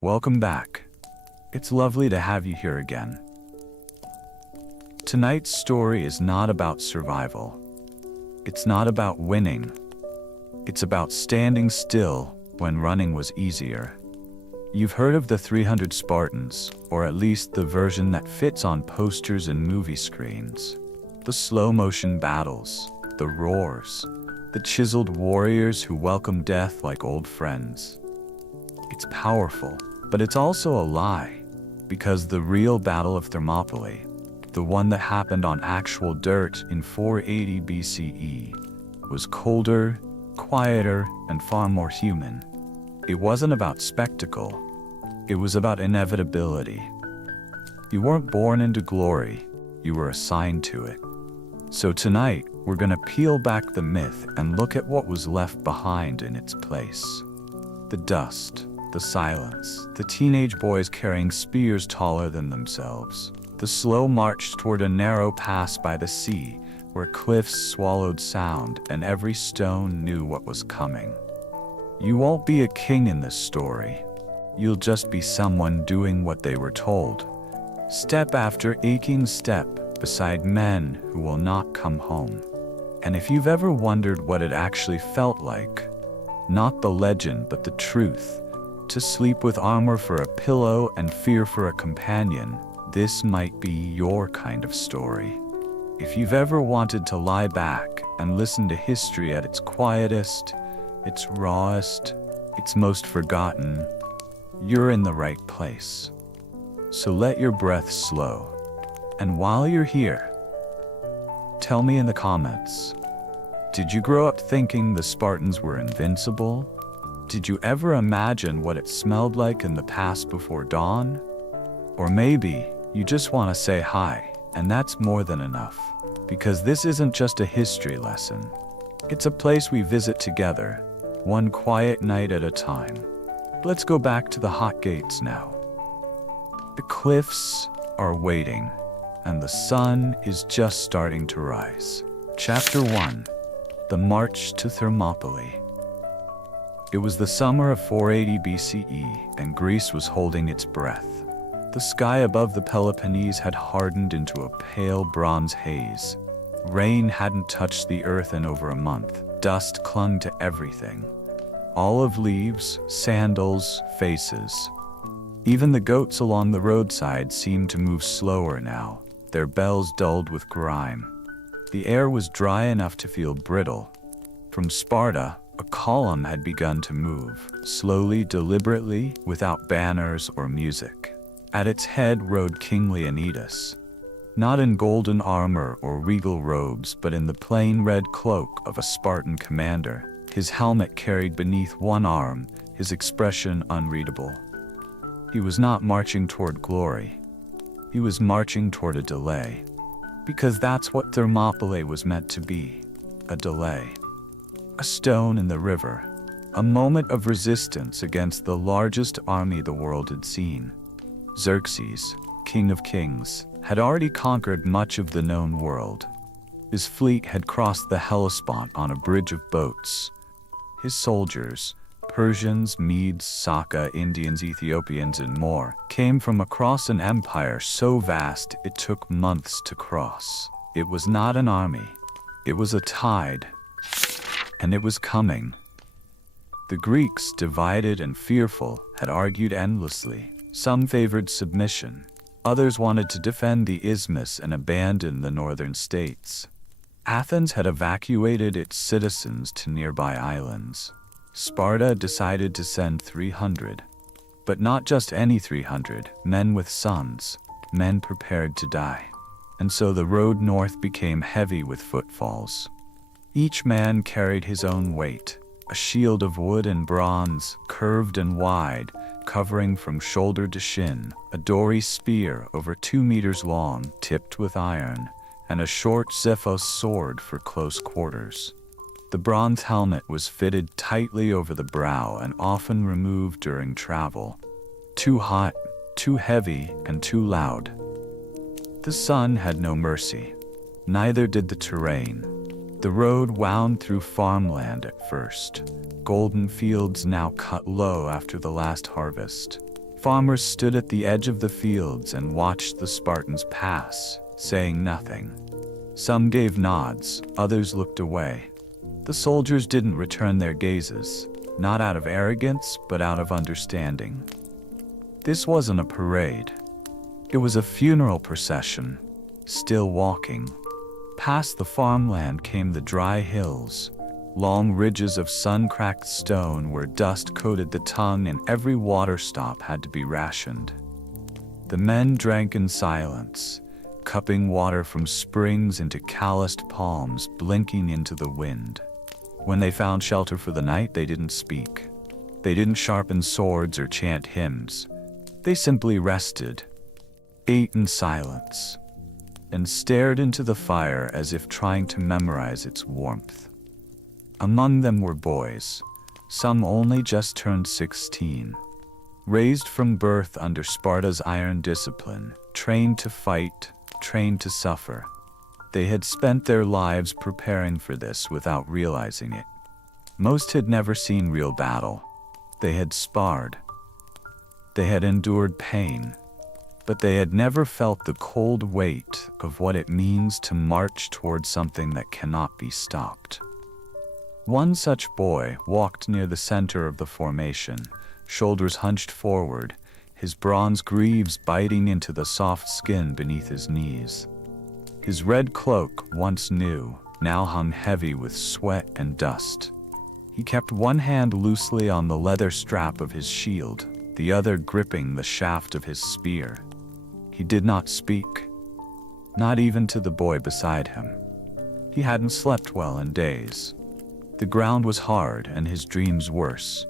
Welcome back. It's lovely to have you here again. Tonight's story is not about survival. It's not about winning. It's about standing still when running was easier. You've heard of the 300 Spartans, or at least the version that fits on posters and movie screens. The slow-motion battles, the roars, the chiseled warriors who welcome death like old friends. It's powerful, but it's also a lie, because the real Battle of Thermopylae, the one that happened on actual dirt in 480 BCE, was colder, quieter, and far more human. It wasn't about spectacle. It was about inevitability. You weren't born into glory, you were assigned to it. So tonight, we're gonna peel back the myth and look at what was left behind in its place. The dust, the silence, the teenage boys carrying spears taller than themselves, the slow march toward a narrow pass by the sea where cliffs swallowed sound and every stone knew what was coming. You won't be a king in this story. You'll just be someone doing what they were told, step after aching step beside men who will not come home. And if you've ever wondered what it actually felt like, not the legend but the truth, to sleep with armor for a pillow and fear for a companion, this might be your kind of story. If you've ever wanted to lie back and listen to history at its quietest, its rawest, its most forgotten, you're in the right place. So let your breath slow. And while you're here, tell me in the comments, did you grow up thinking the Spartans were invincible? Did you ever imagine what it smelled like in the past before dawn? Or maybe you just want to say hi, and that's more than enough. Because this isn't just a history lesson. It's a place we visit together, one quiet night at a time. Let's go back to the hot gates now. The cliffs are waiting, and the sun is just starting to rise. Chapter 1. The March to Thermopylae. It was the summer of 480 BCE, and Greece was holding its breath. The sky above the Peloponnese had hardened into a pale bronze haze. Rain hadn't touched the earth in over a month. Dust clung to everything. Olive leaves, sandals, faces. Even the goats along the roadside seemed to move slower now, their bells dulled with grime. The air was dry enough to feel brittle. From Sparta, a column had begun to move, slowly, deliberately, without banners or music. At its head rode King Leonidas, not in golden armor or regal robes, but in the plain red cloak of a Spartan commander, his helmet carried beneath one arm, his expression unreadable. He was not marching toward glory. He was marching toward a delay. Because that's what Thermopylae was meant to be, a delay. A stone in the river, a moment of resistance against the largest army the world had seen. Xerxes, king of kings, had already conquered much of the known world. His fleet had crossed the Hellespont on a bridge of boats. His soldiers, Persians, Medes, Saka, Indians, Ethiopians, and more, came from across an empire so vast it took months to cross. It was not an army. It was a tide. And it was coming. The Greeks, divided and fearful, had argued endlessly. Some favored submission. Others wanted to defend the isthmus and abandon the northern states. Athens had evacuated its citizens to nearby islands. Sparta decided to send 300. But not just any 300, men with sons, men prepared to die. And so the road north became heavy with footfalls. Each man carried his own weight, a shield of wood and bronze, curved and wide, covering from shoulder to shin, a dory spear over 2 meters long, tipped with iron, and a short Xephos sword for close quarters. The bronze helmet was fitted tightly over the brow and often removed during travel. Too hot, too heavy, and too loud. The sun had no mercy. Neither did the terrain. The road wound through farmland at first, golden fields now cut low after the last harvest. Farmers stood at the edge of the fields and watched the Spartans pass, saying nothing. Some gave nods, others looked away. The soldiers didn't return their gazes, not out of arrogance, but out of understanding. This wasn't a parade. It was a funeral procession, still walking. Past the farmland came the dry hills, long ridges of sun-cracked stone where dust coated the tongue and every water stop had to be rationed. The men drank in silence, cupping water from springs into calloused palms blinking into the wind. When they found shelter for the night, they didn't speak. They didn't sharpen swords or chant hymns. They simply rested, ate in silence, and stared into the fire as if trying to memorize its warmth. Among them were boys, some only just turned 16. Raised from birth under Sparta's iron discipline, trained to fight, trained to suffer. They had spent their lives preparing for this without realizing it. Most had never seen real battle. They had sparred. They had endured pain, but they had never felt the cold weight of what it means to march toward something that cannot be stopped. One such boy walked near the center of the formation, shoulders hunched forward, his bronze greaves biting into the soft skin beneath his knees. His red cloak, once new, now hung heavy with sweat and dust. He kept one hand loosely on the leather strap of his shield, the other gripping the shaft of his spear. He did not speak, not even to the boy beside him. He hadn't slept well in days. The ground was hard and his dreams worse.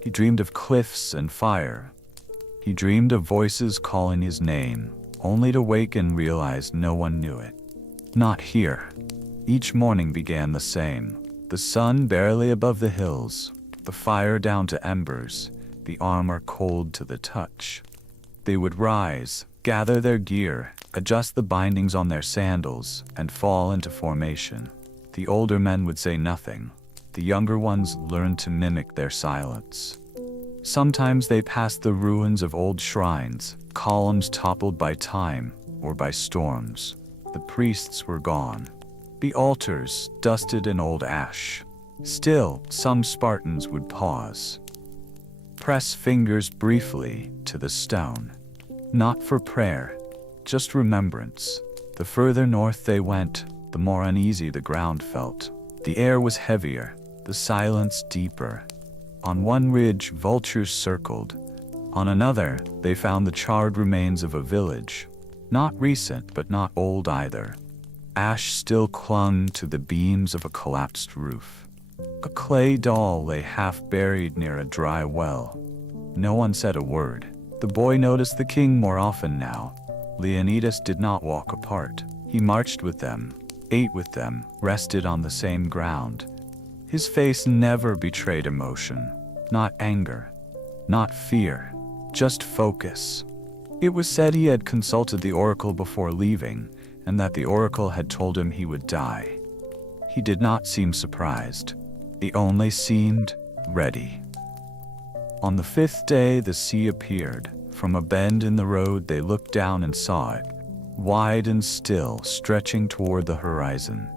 He dreamed of cliffs and fire. He dreamed of voices calling his name, only to wake and realize no one knew it. Not here. Each morning began the same. The sun barely above the hills, the fire down to embers, the armor cold to the touch. They would rise, gather their gear, adjust the bindings on their sandals, and fall into formation. The older men would say nothing. The younger ones learned to mimic their silence. Sometimes they passed the ruins of old shrines, columns toppled by time or by storms. The priests were gone. The altars dusted in old ash. Still, some Spartans would pause, press fingers briefly to the stone. Not for prayer, just remembrance. The further north they went, the more uneasy the ground felt. The air was heavier, the silence deeper. On one ridge, vultures circled. On another, they found the charred remains of a village. Not recent, but not old either. Ash still clung to the beams of a collapsed roof. A clay doll lay half-buried near a dry well. No one said a word. The boy noticed the king more often now. Leonidas did not walk apart. He marched with them, ate with them, rested on the same ground. His face never betrayed emotion. Not anger, not fear, just focus. It was said he had consulted the oracle before leaving, and that the oracle had told him he would die. He did not seem surprised. He only seemed ready. On the 5th day, the sea appeared. From a bend in the road, they looked down and saw it, wide and still, stretching toward the horizon.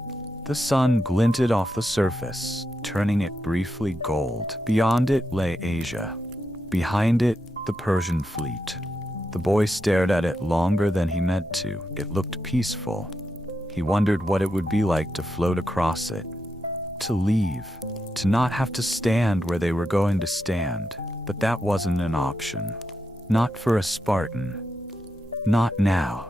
The sun glinted off the surface, turning it briefly gold. Beyond it lay Asia. Behind it, the Persian fleet. The boy stared at it longer than he meant to. It looked peaceful. He wondered what it would be like to float across it, to leave, to not have to stand where they were going to stand. But that wasn't an option. Not for a Spartan. Not now.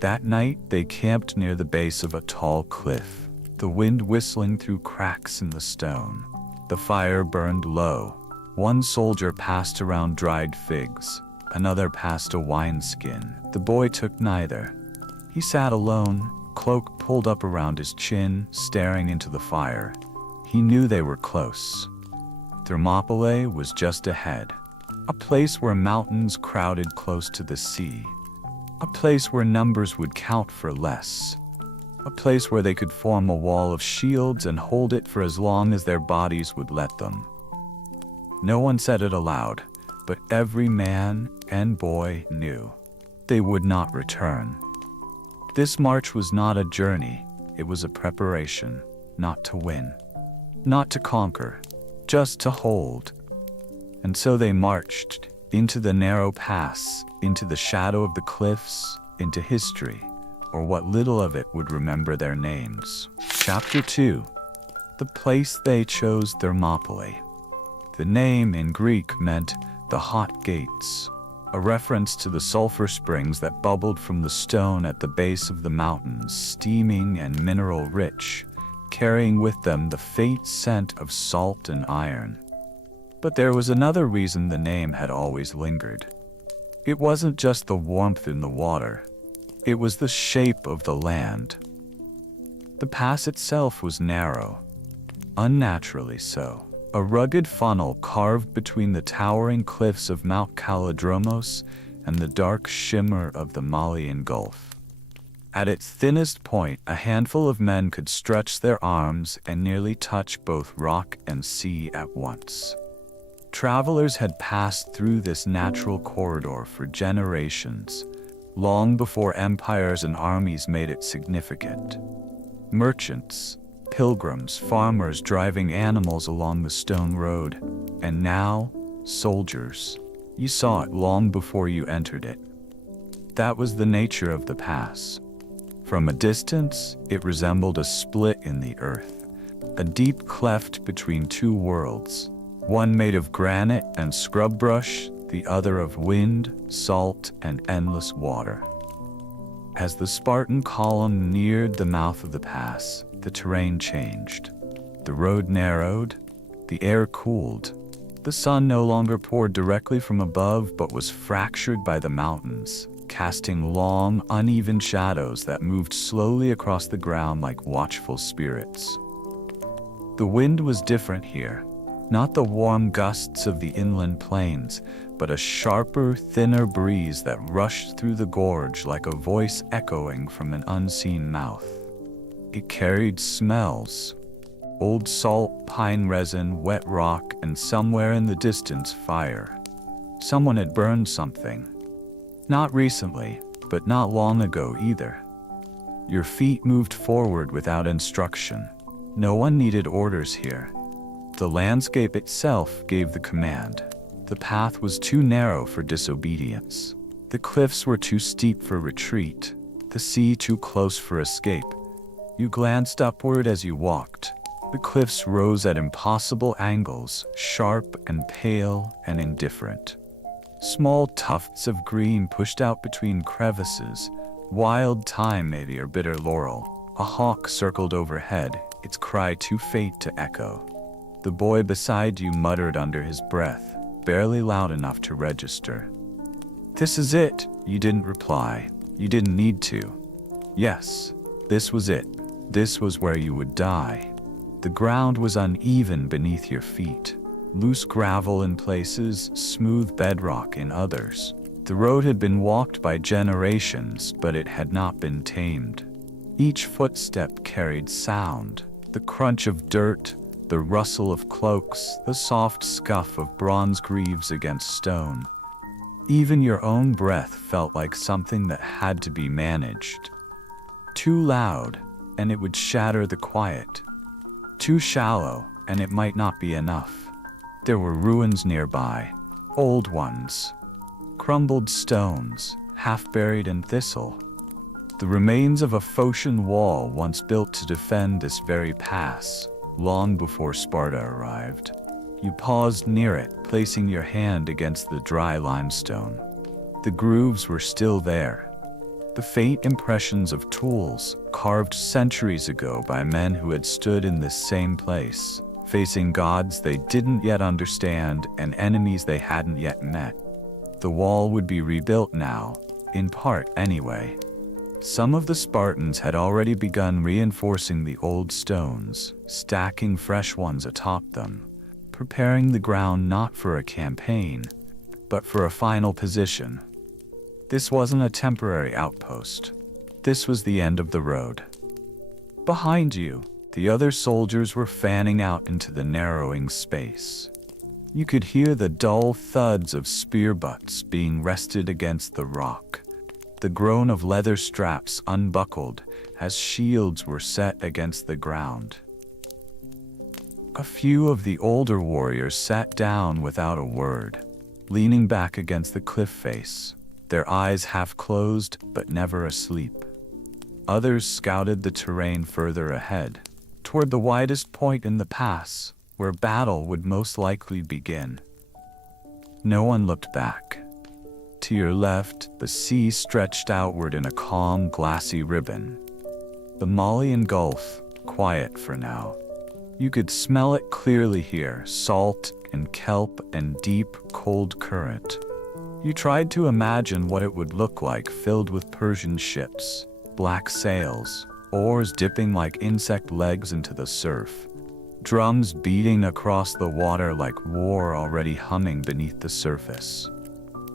That night, they camped near the base of a tall cliff, the wind whistling through cracks in the stone. The fire burned low. One soldier passed around dried figs. Another passed a wineskin. The boy took neither. He sat alone, cloak pulled up around his chin, staring into the fire. He knew they were close. Thermopylae was just ahead. A place where mountains crowded close to the sea. A place where numbers would count for less. A place where they could form a wall of shields and hold it for as long as their bodies would let them. No one said it aloud, but every man and boy knew they would not return. This march was not a journey, it was a preparation, not to win, not to conquer, just to hold. And so they marched into the narrow pass, into the shadow of the cliffs, into history, or what little of it would remember their names. Chapter 2. The place they chose, Thermopylae. The name in Greek meant the hot gates, a reference to the sulfur springs that bubbled from the stone at the base of the mountains, steaming and mineral-rich, carrying with them the faint scent of salt and iron. But there was another reason the name had always lingered. It wasn't just the warmth in the water. It was the shape of the land. The pass itself was narrow, unnaturally so. A rugged funnel carved between the towering cliffs of Mount Kalidromos and the dark shimmer of the Malian Gulf. At its thinnest point, a handful of men could stretch their arms and nearly touch both rock and sea at once. Travelers had passed through this natural corridor for generations, long before empires and armies made it significant. Merchants, pilgrims, farmers driving animals along the stone road, and now, soldiers. You saw it long before you entered it. That was the nature of the pass. From a distance, it resembled a split in the earth, a deep cleft between two worlds, one made of granite and scrub brush, the other of wind, salt, and endless water. As the Spartan column neared the mouth of the pass, the terrain changed. The road narrowed, the air cooled. The sun no longer poured directly from above but was fractured by the mountains, casting long, uneven shadows that moved slowly across the ground like watchful spirits. The wind was different here, not the warm gusts of the inland plains, but a sharper, thinner breeze that rushed through the gorge like a voice echoing from an unseen mouth. It carried smells: old salt, pine resin, wet rock, and somewhere in the distance, fire. Someone had burned something. Not recently, but not long ago either. Your feet moved forward without instruction. No one needed orders here. The landscape itself gave the command. The path was too narrow for disobedience. The cliffs were too steep for retreat. The sea too close for escape. You glanced upward as you walked. The cliffs rose at impossible angles, sharp and pale and indifferent. Small tufts of green pushed out between crevices, wild thyme maybe or bitter laurel. A hawk circled overhead, its cry too faint to echo. The boy beside you muttered under his breath, barely loud enough to register. "This is it." You didn't reply. You didn't need to. Yes, this was it. This was where you would die. The ground was uneven beneath your feet. Loose gravel in places, smooth bedrock in others. The road had been walked by generations, but it had not been tamed. Each footstep carried sound: the crunch of dirt, the rustle of cloaks, the soft scuff of bronze greaves against stone. Even your own breath felt like something that had to be managed. Too loud, and it would shatter the quiet. Too shallow, and it might not be enough. There were ruins nearby, old ones, crumbled stones, half-buried in thistle. The remains of a Phocian wall once built to defend this very pass, long before Sparta arrived. You paused near it, placing your hand against the dry limestone. The grooves were still there. The faint impressions of tools, carved centuries ago by men who had stood in this same place, facing gods they didn't yet understand and enemies they hadn't yet met. The wall would be rebuilt now, in part anyway. Some of the Spartans had already begun reinforcing the old stones, stacking fresh ones atop them, preparing the ground not for a campaign, but for a final position. This wasn't a temporary outpost. This was the end of the road. Behind you, the other soldiers were fanning out into the narrowing space. You could hear the dull thuds of spear butts being rested against the rock, the groan of leather straps unbuckled as shields were set against the ground. A few of the older warriors sat down without a word, leaning back against the cliff face, their eyes half closed but never asleep. Others scouted the terrain further ahead, toward the widest point in the pass, where battle would most likely begin. No one looked back. To your left, the sea stretched outward in a calm, glassy ribbon. The Malian Gulf, quiet for now. You could smell it clearly here, salt and kelp and deep, cold current. You tried to imagine what it would look like filled with Persian ships, black sails, oars dipping like insect legs into the surf, drums beating across the water like war already humming beneath the surface.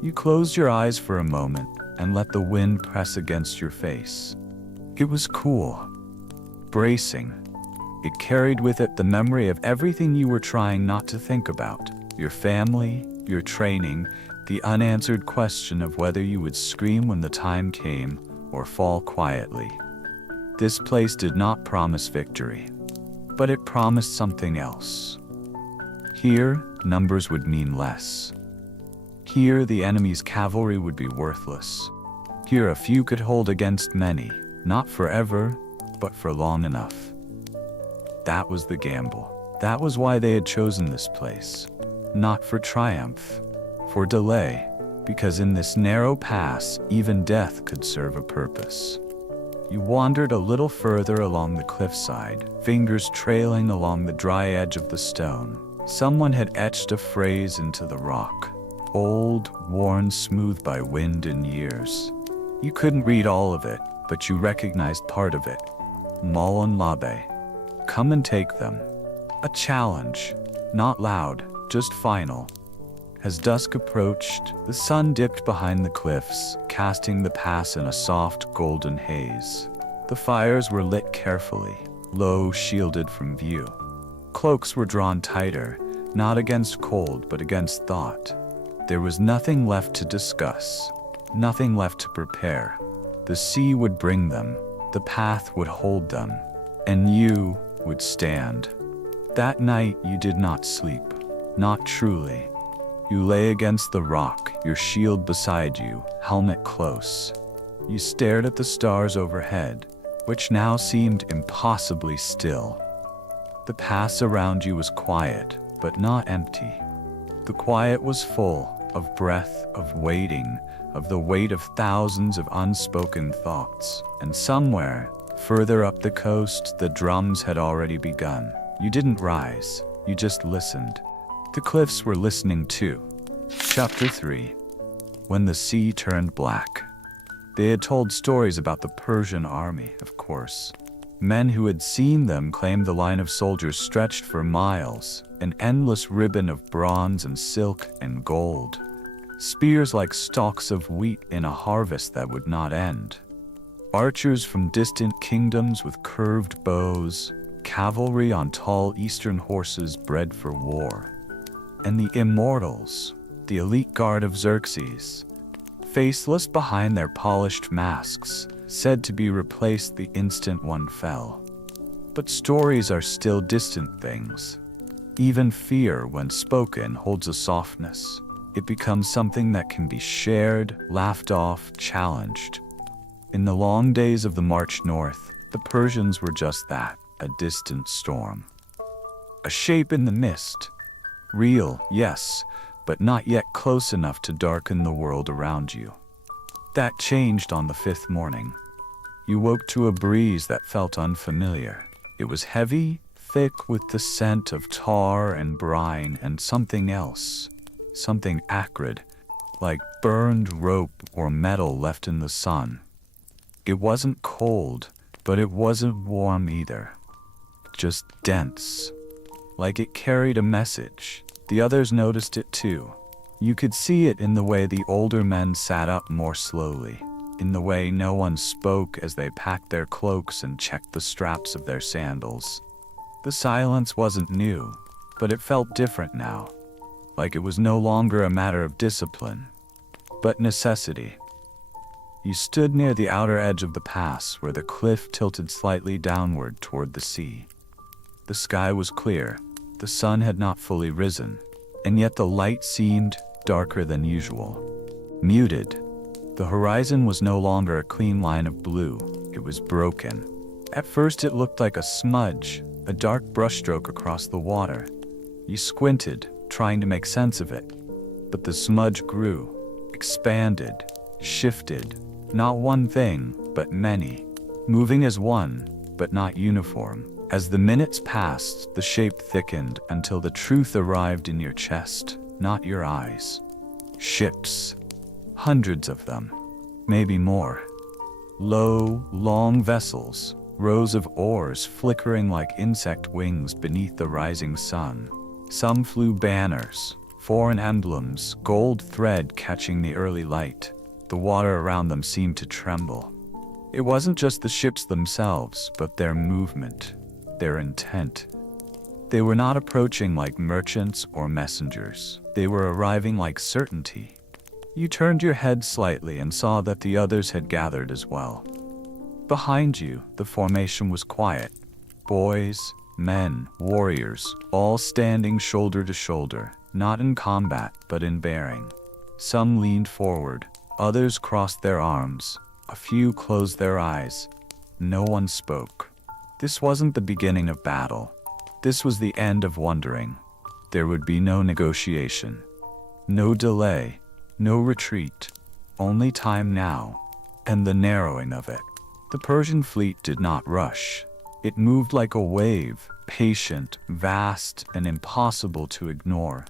You closed your eyes for a moment and let the wind press against your face. It was cool, bracing. It carried with it the memory of everything you were trying not to think about, your family, your training, the unanswered question of whether you would scream when the time came or fall quietly. This place did not promise victory, but it promised something else. Here, numbers would mean less. Here, the enemy's cavalry would be worthless. Here, a few could hold against many, not forever, but for long enough. That was the gamble. That was why they had chosen this place. Not for triumph, for delay, because in this narrow pass, even death could serve a purpose. You wandered a little further along the cliffside, fingers trailing along the dry edge of the stone. Someone had etched a phrase into the rock, old, worn smooth by wind and years. You couldn't read all of it, but you recognized part of it. Malon Labe. Come and take them. A challenge, not loud, just final. As dusk approached, the sun dipped behind the cliffs, casting the pass in a soft, golden haze. The fires were lit carefully, low, shielded from view. Cloaks were drawn tighter, not against cold, but against thought. There was nothing left to discuss, nothing left to prepare. The sea would bring them, the path would hold them, and you would stand. That night you did not sleep, not truly. You lay against the rock, your shield beside you, helmet close. You stared at the stars overhead, which now seemed impossibly still. The pass around you was quiet, but not empty. The quiet was full of breath, of waiting, of the weight of thousands of unspoken thoughts. And somewhere, further up the coast, the drums had already begun. You didn't rise, you just listened. The cliffs were listening too. Chapter 3. When the sea turned black. They had told stories about the Persian army, of course. Men who had seen them claimed the line of soldiers stretched for miles, an endless ribbon of bronze and silk and gold. Spears like stalks of wheat in a harvest that would not end. Archers from distant kingdoms with curved bows, cavalry on tall eastern horses bred for war. And the immortals, the elite guard of Xerxes, faceless behind their polished masks, said to be replaced the instant one fell. But stories are still distant things. Even fear, when spoken, holds a softness. It becomes something that can be shared, laughed off, challenged. In the long days of the march north, the Persians were just that, a distant storm. A shape in the mist. Real, yes, but not yet close enough to darken the world around you. That changed on the fifth morning. You woke to a breeze that felt unfamiliar. It was heavy, thick with the scent of tar and brine and something else. Something acrid, like burned rope or metal left in the sun. It wasn't cold, but it wasn't warm either. Just dense. Like it carried a message. The others noticed it too. You could see it in the way the older men sat up more slowly, in the way no one spoke as they packed their cloaks and checked the straps of their sandals. The silence wasn't new, but it felt different now. like it was no longer a matter of discipline, but necessity. You stood near the outer edge of the pass where the cliff tilted slightly downward toward the sea. The sky was clear, the sun had not fully risen, and yet the light seemed darker than usual. Muted. The horizon was no longer a clean line of blue, it was broken. At first it looked like a smudge, a dark brushstroke across the water. You squinted, trying to make sense of it. But the smudge grew, expanded, shifted, not one thing, but many, moving as one, but not uniform. As the minutes passed, the shape thickened until the truth arrived in your chest, not your eyes. Ships. Hundreds of them. Maybe more. Low, long vessels, rows of oars flickering like insect wings beneath the rising sun. Some flew banners, foreign emblems, gold thread catching the early light. The water around them seemed to tremble. It wasn't just the ships themselves, but their movement, their intent. They were not approaching like merchants or messengers. They were arriving like certainty. You turned your head slightly and saw that the others had gathered as well. Behind you, the formation was quiet. Boys, men, warriors, all standing shoulder to shoulder, not in combat, but in bearing. Some leaned forward, others crossed their arms, a few closed their eyes. No one spoke. This wasn't the beginning of battle. This was the end of wondering. There would be no negotiation, no delay, no retreat, only time now, and the narrowing of it. The Persian fleet did not rush. It moved like a wave, patient, vast, and impossible to ignore.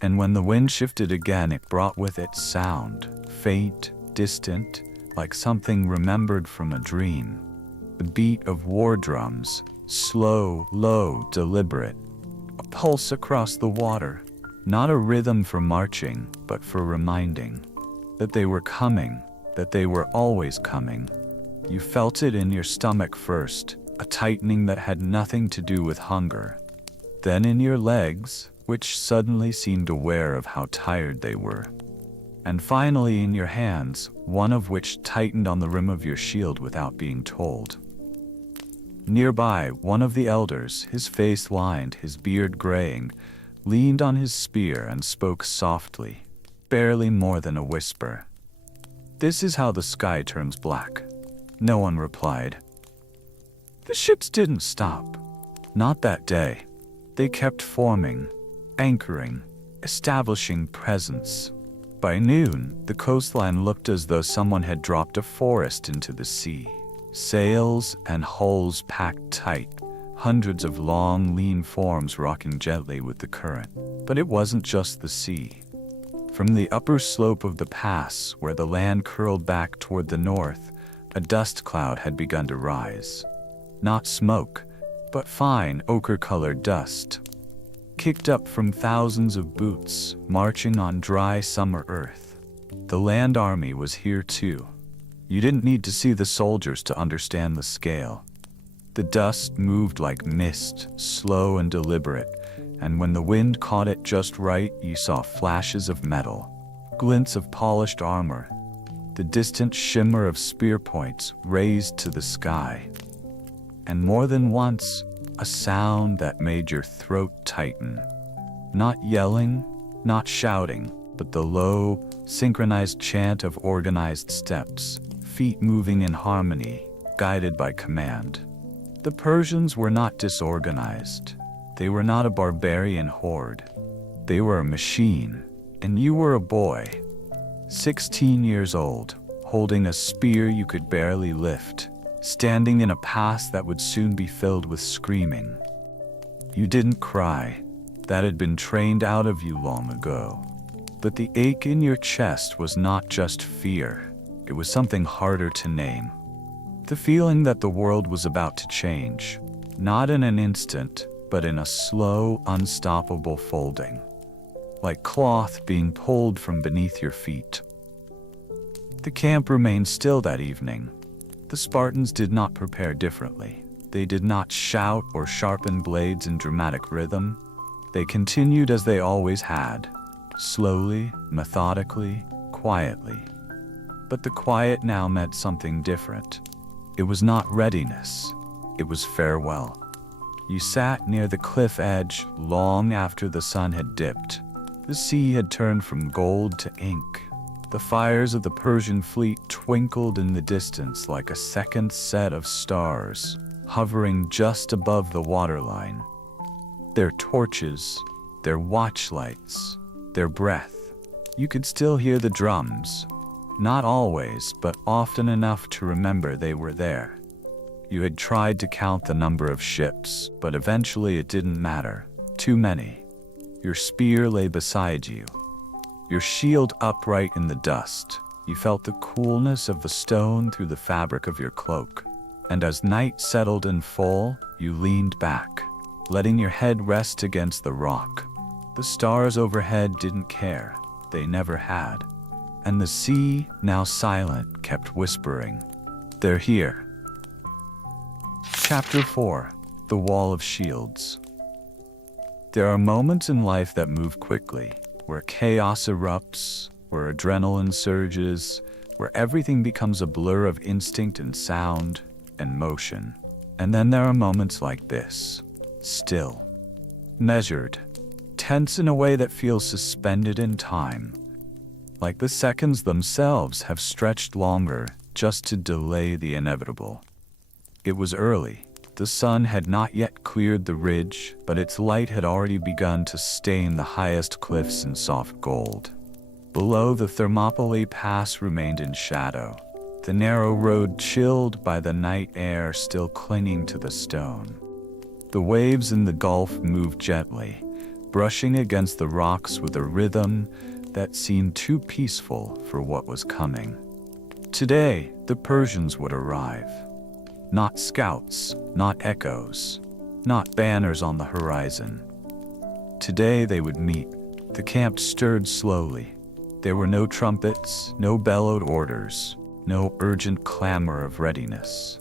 And when the wind shifted again, it brought with it sound, faint, distant, like something remembered from a dream. The beat of war drums, slow, low, deliberate. A pulse across the water, not a rhythm for marching, but for reminding. That they were coming, that they were always coming. You felt it in your stomach first, a tightening that had nothing to do with hunger. Then in your legs, which suddenly seemed aware of how tired they were. And finally in your hands, one of which tightened on the rim of your shield without being told. Nearby, one of the elders, his face lined, his beard graying, leaned on his spear and spoke softly, barely more than a whisper. "This is how the sky turns black." No one replied. The ships didn't stop. Not that day. They kept forming, anchoring, establishing presence. By noon, the coastline looked as though someone had dropped a forest into the sea. Sails and hulls packed tight, hundreds of long, lean forms rocking gently with the current. But it wasn't just the sea. From the upper slope of the pass, where the land curled back toward the north, a dust cloud had begun to rise. Not smoke, but fine, ochre-colored dust. Kicked up from thousands of boots, marching on dry summer earth. The land army was here too. You didn't need to see the soldiers to understand the scale. The dust moved like mist, slow and deliberate, and when the wind caught it just right, you saw flashes of metal, glints of polished armor, the distant shimmer of spear points raised to the sky. And more than once, a sound that made your throat tighten. Not yelling, not shouting, but the low, synchronized chant of organized steps, feet moving in harmony, guided by command. The Persians were not disorganized. They were not a barbarian horde. They were a machine, and you were a boy, 16 years old, holding a spear you could barely lift, standing in a pass that would soon be filled with screaming. You didn't cry. That had been trained out of you long ago. But the ache in your chest was not just fear. It was something harder to name. The feeling that the world was about to change, not in an instant, but in a slow, unstoppable folding, like cloth being pulled from beneath your feet. The camp remained still that evening. The Spartans did not prepare differently. They did not shout or sharpen blades in dramatic rhythm. They continued as they always had, slowly, methodically, quietly. But the quiet now meant something different. It was not readiness, it was farewell. You sat near the cliff edge long after the sun had dipped. The sea had turned from gold to ink. The fires of the Persian fleet twinkled in the distance like a second set of stars, hovering just above the waterline. Their torches, their watchlights, their breath. You could still hear the drums. Not always, but often enough to remember they were there. You had tried to count the number of ships, but eventually it didn't matter. Too many. Your spear lay beside you, your shield upright in the dust. You felt the coolness of the stone through the fabric of your cloak. And as night settled in full, you leaned back, letting your head rest against the rock. The stars overhead didn't care. They never had. And the sea, now silent, kept whispering, "They're here." Chapter 4. The Wall of Shields. There are moments in life that move quickly, where chaos erupts, where adrenaline surges, where everything becomes a blur of instinct and sound and motion. And then there are moments like this, still, measured, tense in a way that feels suspended in time, like the seconds themselves have stretched longer just to delay the inevitable. It was early. The sun had not yet cleared the ridge, but its light had already begun to stain the highest cliffs in soft gold. Below, the Thermopylae pass remained in shadow, the narrow road chilled by the night air still clinging to the stone. The waves in the gulf moved gently, brushing against the rocks with a rhythm that seemed too peaceful for what was coming. Today, the Persians would arrive. Not scouts, not echoes, not banners on the horizon. Today they would meet. The camp stirred slowly. There were no trumpets, no bellowed orders, no urgent clamor of readiness.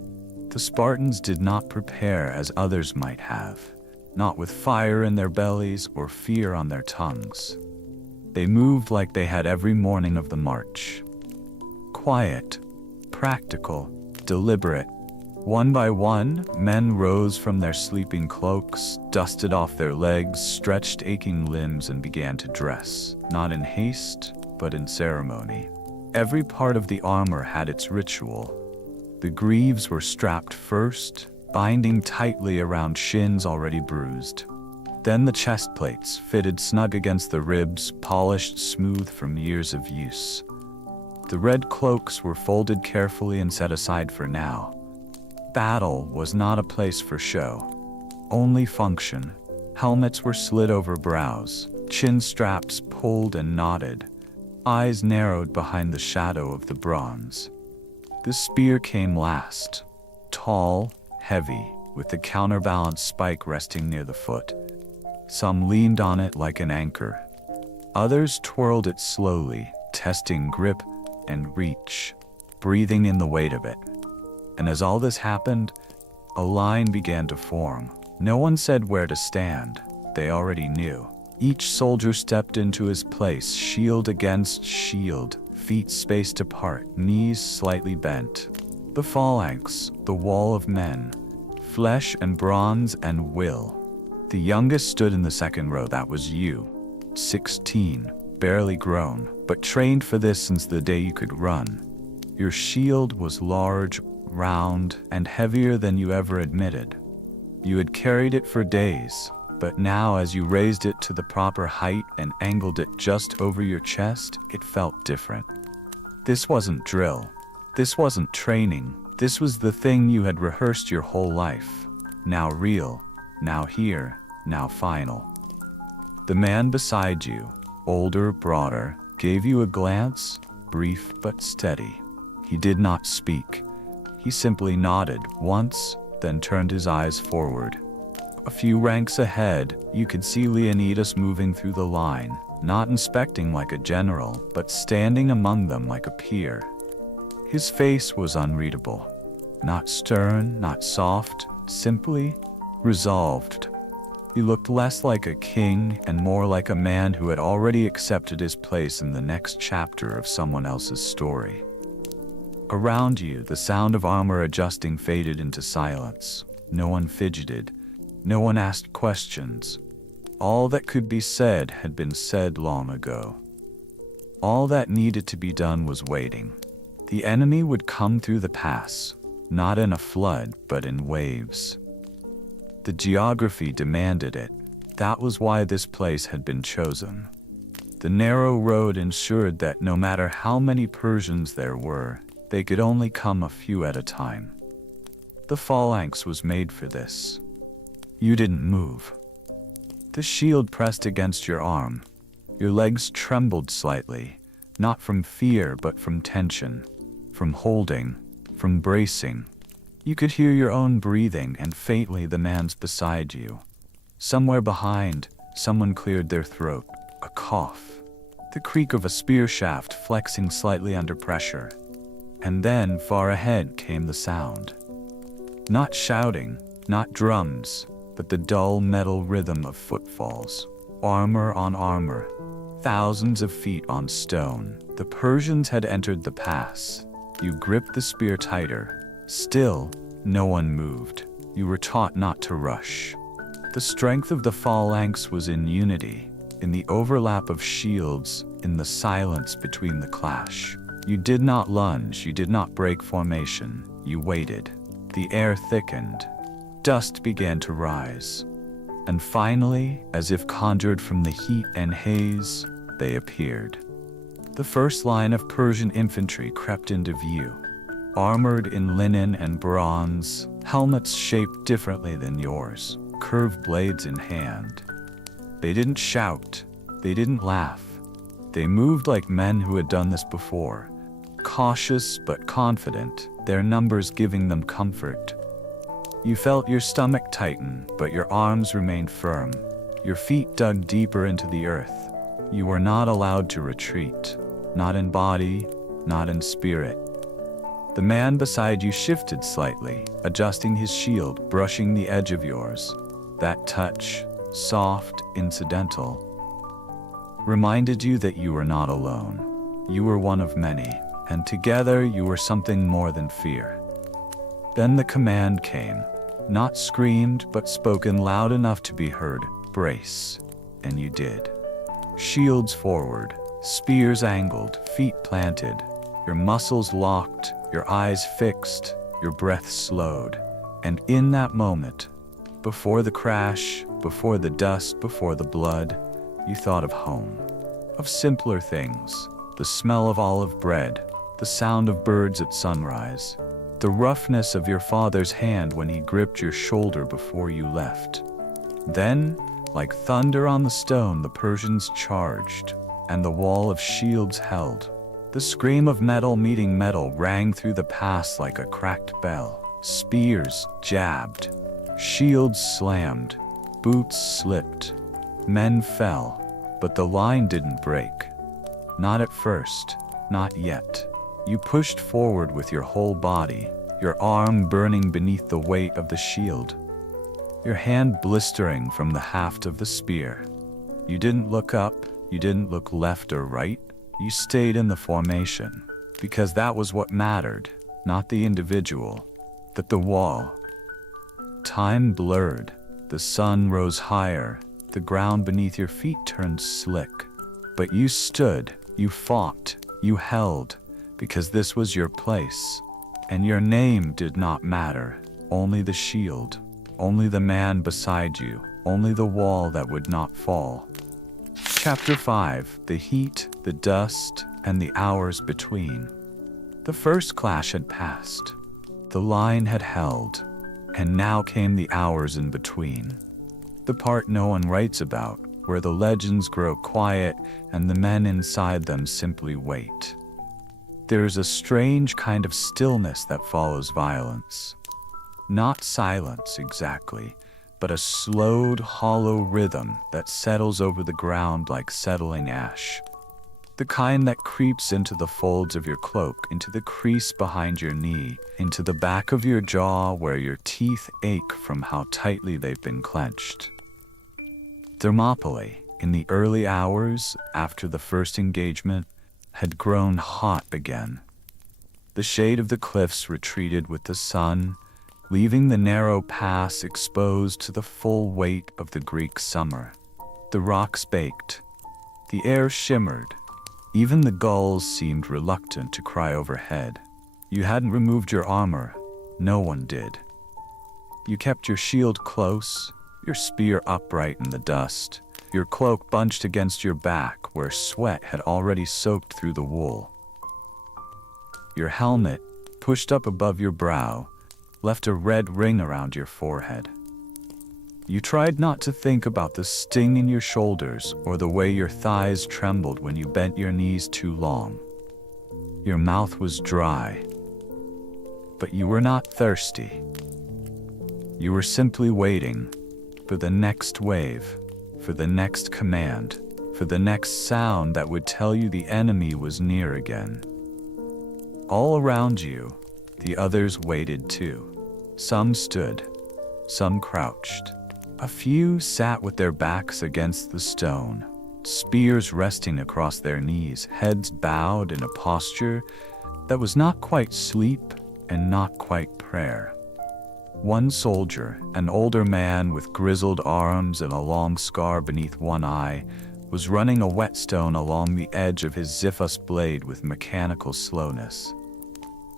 The Spartans did not prepare as others might have, not with fire in their bellies or fear on their tongues. They moved like they had every morning of the march. Quiet, practical, deliberate. One by one, men rose from their sleeping cloaks, dusted off their legs, stretched aching limbs, and began to dress, not in haste, but in ceremony. Every part of the armor had its ritual. The greaves were strapped first, binding tightly around shins already bruised. Then the chest plates, fitted snug against the ribs, polished smooth from years of use. The red cloaks were folded carefully and set aside for now. Battle was not a place for show, only function. Helmets were slid over brows, chin straps pulled and knotted, eyes narrowed behind the shadow of the bronze. The spear came last, tall, heavy, with the counterbalance spike resting near the foot. Some leaned on it like an anchor. Others twirled it slowly, testing grip and reach, breathing in the weight of it. And as all this happened, a line began to form. No one said where to stand. They already knew. Each soldier stepped into his place, shield against shield, feet spaced apart, knees slightly bent. The phalanx, the wall of men, flesh and bronze and will. The youngest stood in the second row. That was you, 16, barely grown, but trained for this since the day you could run. Your shield was large, round, and heavier than you ever admitted. You had carried it for days, but now as you raised it to the proper height and angled it just over your chest, it felt different. This wasn't drill. This wasn't training. This was the thing you had rehearsed your whole life. Now real, now here, now final. The man beside you, older, broader, gave you a glance, brief but steady. He did not speak. He simply nodded once, then turned his eyes forward. A few ranks ahead, you could see Leonidas moving through the line, not inspecting like a general, but standing among them like a peer. His face was unreadable. Not stern, not soft, simply resolved. He looked less like a king and more like a man who had already accepted his place in the next chapter of someone else's story. Around you, the sound of armor adjusting faded into silence. No one fidgeted. No one asked questions. All that could be said had been said long ago. All that needed to be done was waiting. The enemy would come through the pass, not in a flood, but in waves. The geography demanded it. That was why this place had been chosen. The narrow road ensured that no matter how many Persians there were, they could only come a few at a time. The phalanx was made for this. You didn't move. The shield pressed against your arm. Your legs trembled slightly, not from fear but from tension, from holding, from bracing. You could hear your own breathing and faintly the man's beside you. Somewhere behind, someone cleared their throat, a cough, the creak of a spear shaft flexing slightly under pressure. And then, far ahead, came the sound. Not shouting, not drums, but the dull metal rhythm of footfalls, armor on armor, thousands of feet on stone. The Persians had entered the pass. You gripped the spear tighter. Still, no one moved. You were taught not to rush. The strength of the phalanx was in unity, in the overlap of shields, in the silence between the clash. You did not lunge, you did not break formation. You waited. The air thickened. Dust began to rise. And finally, as if conjured from the heat and haze, they appeared. The first line of Persian infantry crept into view, armored in linen and bronze, helmets shaped differently than yours, curved blades in hand. They didn't shout, they didn't laugh. They moved like men who had done this before, cautious but confident, their numbers giving them comfort. You felt your stomach tighten, but your arms remained firm. Your feet dug deeper into the earth. You were not allowed to retreat, not in body, not in spirit. The man beside you shifted slightly, adjusting his shield, brushing the edge of yours. That touch, soft, incidental, reminded you that you were not alone. You were one of many, and together you were something more than fear. Then the command came, not screamed but spoken loud enough to be heard, brace, and you did. Shields forward, spears angled, feet planted, your muscles locked, your eyes fixed, your breath slowed. And in that moment, before the crash, before the dust, before the blood, you thought of home, of simpler things, the smell of olive bread, the sound of birds at sunrise, the roughness of your father's hand when he gripped your shoulder before you left. Then, like thunder on the stone, the Persians charged, and the wall of shields held. The scream of metal meeting metal rang through the pass like a cracked bell. Spears jabbed, shields slammed, boots slipped, men fell, but the line didn't break. Not at first, not yet. You pushed forward with your whole body, your arm burning beneath the weight of the shield, your hand blistering from the haft of the spear. You didn't look up, you didn't look left or right, you stayed in the formation, because that was what mattered, not the individual, but the wall. Time blurred, the sun rose higher, the ground beneath your feet turned slick. But you stood, you fought, you held, because this was your place. And your name did not matter, only the shield, only the man beside you, only the wall that would not fall. Chapter 5, the heat, the dust, and the hours between. The first clash had passed. The line had held, and now came the hours in between. The part no one writes about, where the legends grow quiet and the men inside them simply wait. There is a strange kind of stillness that follows violence. Not silence exactly, but a slowed, hollow rhythm that settles over the ground like settling ash. The kind that creeps into the folds of your cloak, into the crease behind your knee, into the back of your jaw where your teeth ache from how tightly they've been clenched. Thermopylae, in the early hours after the first engagement, had grown hot again. The shade of the cliffs retreated with the sun, leaving the narrow pass exposed to the full weight of the Greek summer. The rocks baked. The air shimmered. Even the gulls seemed reluctant to cry overhead. You hadn't removed your armor. No one did. You kept your shield close, your spear upright in the dust, your cloak bunched against your back where sweat had already soaked through the wool. Your helmet, pushed up above your brow, left a red ring around your forehead. You tried not to think about the sting in your shoulders or the way your thighs trembled when you bent your knees too long. Your mouth was dry, but you were not thirsty. You were simply waiting for the next wave, for the next command, for the next sound that would tell you the enemy was near again. All around you, the others waited too. Some stood, some crouched. A few sat with their backs against the stone, spears resting across their knees, heads bowed in a posture that was not quite sleep and not quite prayer. One soldier, an older man with grizzled arms and a long scar beneath one eye, was running a whetstone along the edge of his Xiphos blade with mechanical slowness.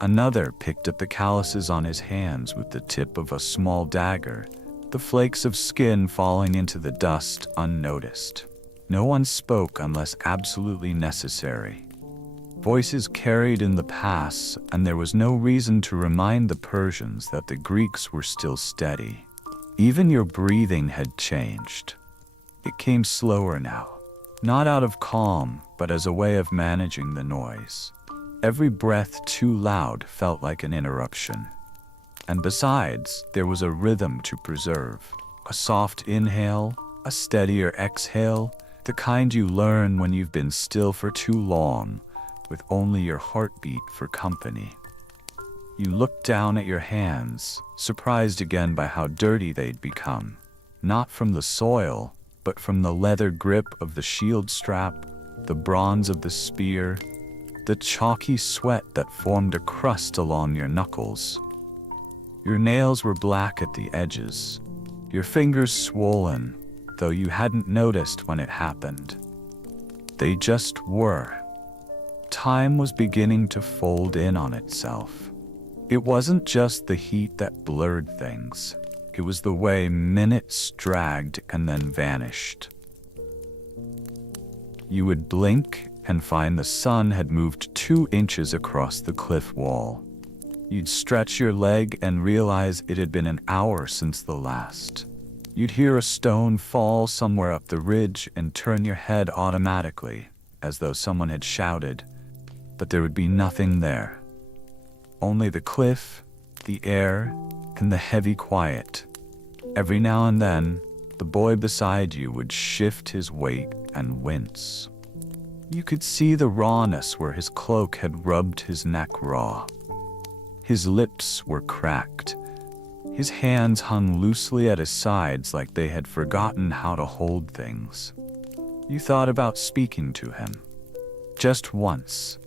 Another picked up the calluses on his hands with the tip of a small dagger, the flakes of skin falling into the dust unnoticed. No one spoke unless absolutely necessary. Voices carried in the pass, and there was no reason to remind the Persians that the Greeks were still steady. Even your breathing had changed. It came slower now, not out of calm, but as a way of managing the noise. Every breath too loud felt like an interruption. And besides, there was a rhythm to preserve. A soft inhale, a steadier exhale, the kind you learn when you've been still for too long, with only your heartbeat for company. You looked down at your hands, surprised again by how dirty they'd become. Not from the soil, but from the leather grip of the shield strap, the bronze of the spear, the chalky sweat that formed a crust along your knuckles. Your nails were black at the edges, your fingers swollen, though you hadn't noticed when it happened. They just were. Time was beginning to fold in on itself. It wasn't just the heat that blurred things. It was the way minutes dragged and then vanished. You would blink and find the sun had moved 2 inches across the cliff wall. You'd stretch your leg and realize it had been an hour since the last. You'd hear a stone fall somewhere up the ridge and turn your head automatically, as though someone had shouted, but there would be nothing there. Only the cliff, the air, and the heavy quiet. Every now and then, the boy beside you would shift his weight and wince. You could see the rawness where his cloak had rubbed his neck raw. His lips were cracked. His hands hung loosely at his sides like they had forgotten how to hold things. You thought about speaking to him. Just once.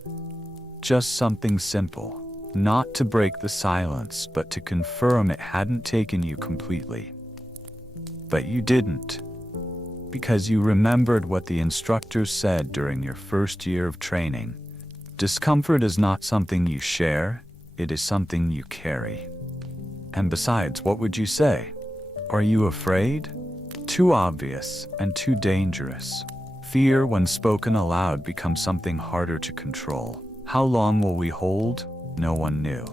Just something simple. Not to break the silence, but to confirm it hadn't taken you completely. But you didn't. Because you remembered what the instructor said during your first year of training. Discomfort is not something you share. It is something you carry. And besides, what would you say? Are you afraid? Too obvious and too dangerous. Fear, when spoken aloud, becomes something harder to control. How long will we hold? No one knew.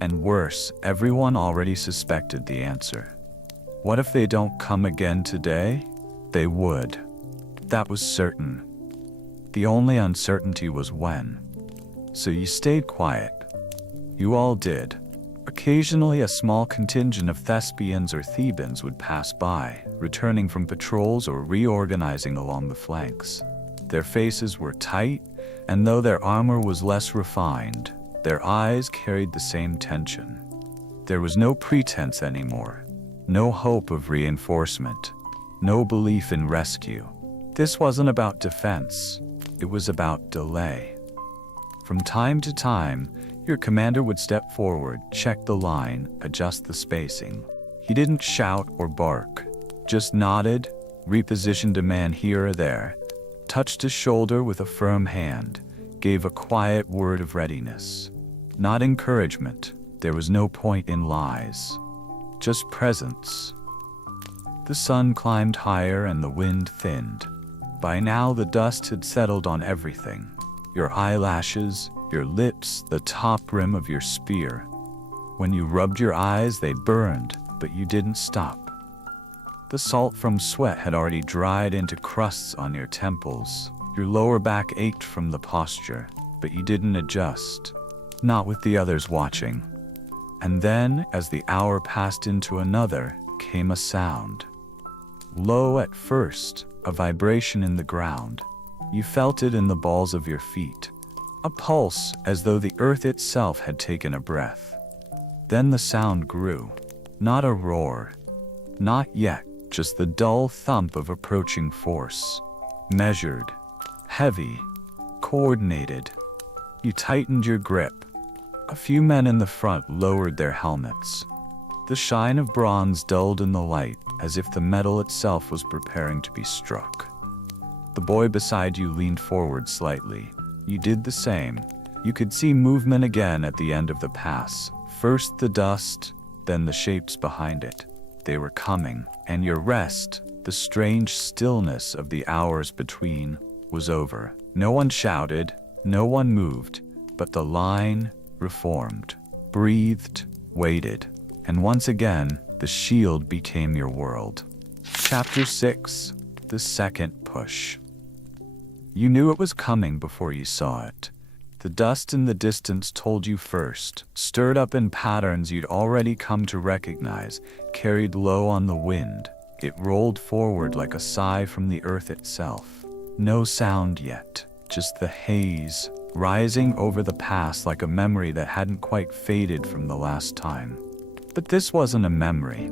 And worse, everyone already suspected the answer. What if they don't come again today? They would. That was certain. The only uncertainty was when. So you stayed quiet. You all did. Occasionally a small contingent of Thespians or Thebans would pass by, returning from patrols or reorganizing along the flanks. Their faces were tight, and though their armor was less refined, their eyes carried the same tension. There was no pretense anymore, no hope of reinforcement. no belief in rescue. This wasn't about defense, it was about delay. From time to time, your commander would step forward, check the line, adjust the spacing. He didn't shout or bark, just nodded, repositioned a man here or there, touched his shoulder with a firm hand, gave a quiet word of readiness. Not encouragement, there was no point in lies, just presence. The sun climbed higher and the wind thinned. By now the dust had settled on everything. Your eyelashes, your lips, the top rim of your spear. When you rubbed your eyes, they burned, but you didn't stop. The salt from sweat had already dried into crusts on your temples. Your lower back ached from the posture, but you didn't adjust. Not with the others watching. And then, as the hour passed into another, came a sound. Low at first, a vibration in the ground. You felt it in the balls of your feet. A pulse, as though the earth itself had taken a breath. Then the sound grew. Not a roar. Not yet, just the dull thump of approaching force. Measured. Heavy. Coordinated. You tightened your grip. A few men in the front lowered their helmets. The shine of bronze dulled in the light, as if the metal itself was preparing to be struck. The boy beside you leaned forward slightly. You did the same. You could see movement again at the end of the pass. First the dust, then the shapes behind it. They were coming, and your rest, the strange stillness of the hours between, was over. No one shouted, no one moved, but the line reformed, breathed, waited. And once again, the shield became your world. Chapter 6. The Second Push. You knew it was coming before you saw it. The dust in the distance told you first, stirred up in patterns you'd already come to recognize, carried low on the wind. It rolled forward like a sigh from the earth itself. No sound yet, just the haze, rising over the past like a memory that hadn't quite faded from the last time. But this wasn't a memory.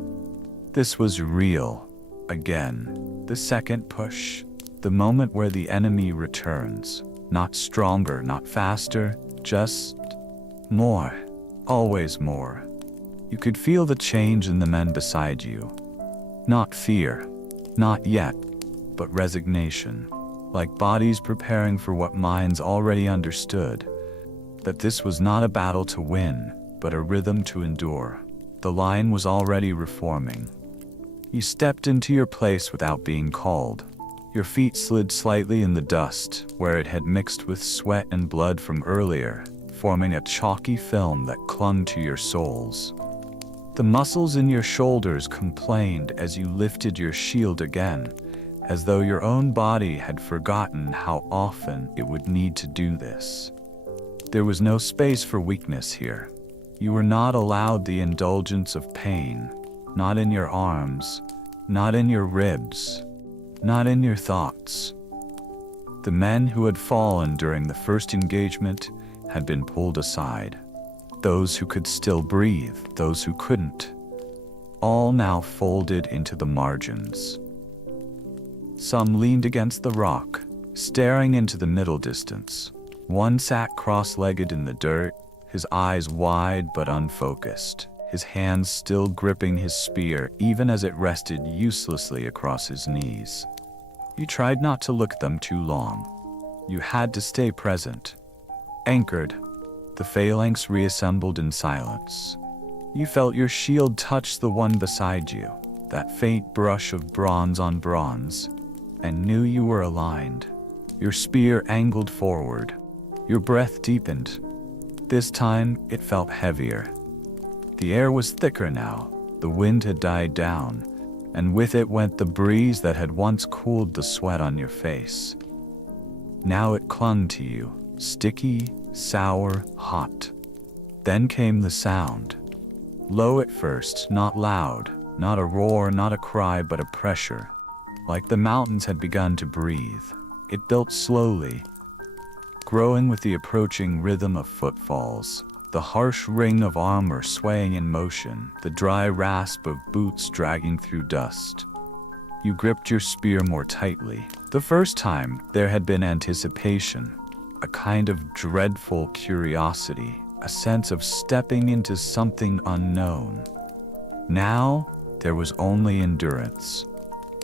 This was real. Again. The second push. The moment where the enemy returns. Not stronger, not faster, just more. Always more. You could feel the change in the men beside you. Not fear. Not yet. But resignation. Like bodies preparing for what minds already understood. That this was not a battle to win, but a rhythm to endure. The line was already reforming. You stepped into your place without being called. Your feet slid slightly in the dust, where it had mixed with sweat and blood from earlier, forming a chalky film that clung to your soles. The muscles in your shoulders complained as you lifted your shield again, as though your own body had forgotten how often it would need to do this. There was no space for weakness here. You were not allowed the indulgence of pain, not in your arms, not in your ribs, not in your thoughts. The men who had fallen during the first engagement had been pulled aside. Those who could still breathe, those who couldn't, all now folded into the margins. Some leaned against the rock, staring into the middle distance. One sat cross-legged in the dirt, his eyes wide but unfocused, his hands still gripping his spear even as it rested uselessly across his knees. You tried not to look at them too long. You had to stay present. Anchored, the phalanx reassembled in silence. You felt your shield touch the one beside you, that faint brush of bronze on bronze, and knew you were aligned. Your spear angled forward. Your breath deepened. This time, it felt heavier. The air was thicker now. The wind had died down, and with it went the breeze that had once cooled the sweat on your face. Now it clung to you, sticky, sour, hot. Then came the sound. Low at first, not loud, not a roar, not a cry, but a pressure. Like the mountains had begun to breathe. It built slowly, growing with the approaching rhythm of footfalls, the harsh ring of armor swaying in motion, the dry rasp of boots dragging through dust. You gripped your spear more tightly. The first time, there had been anticipation, a kind of dreadful curiosity, a sense of stepping into something unknown. Now, there was only endurance.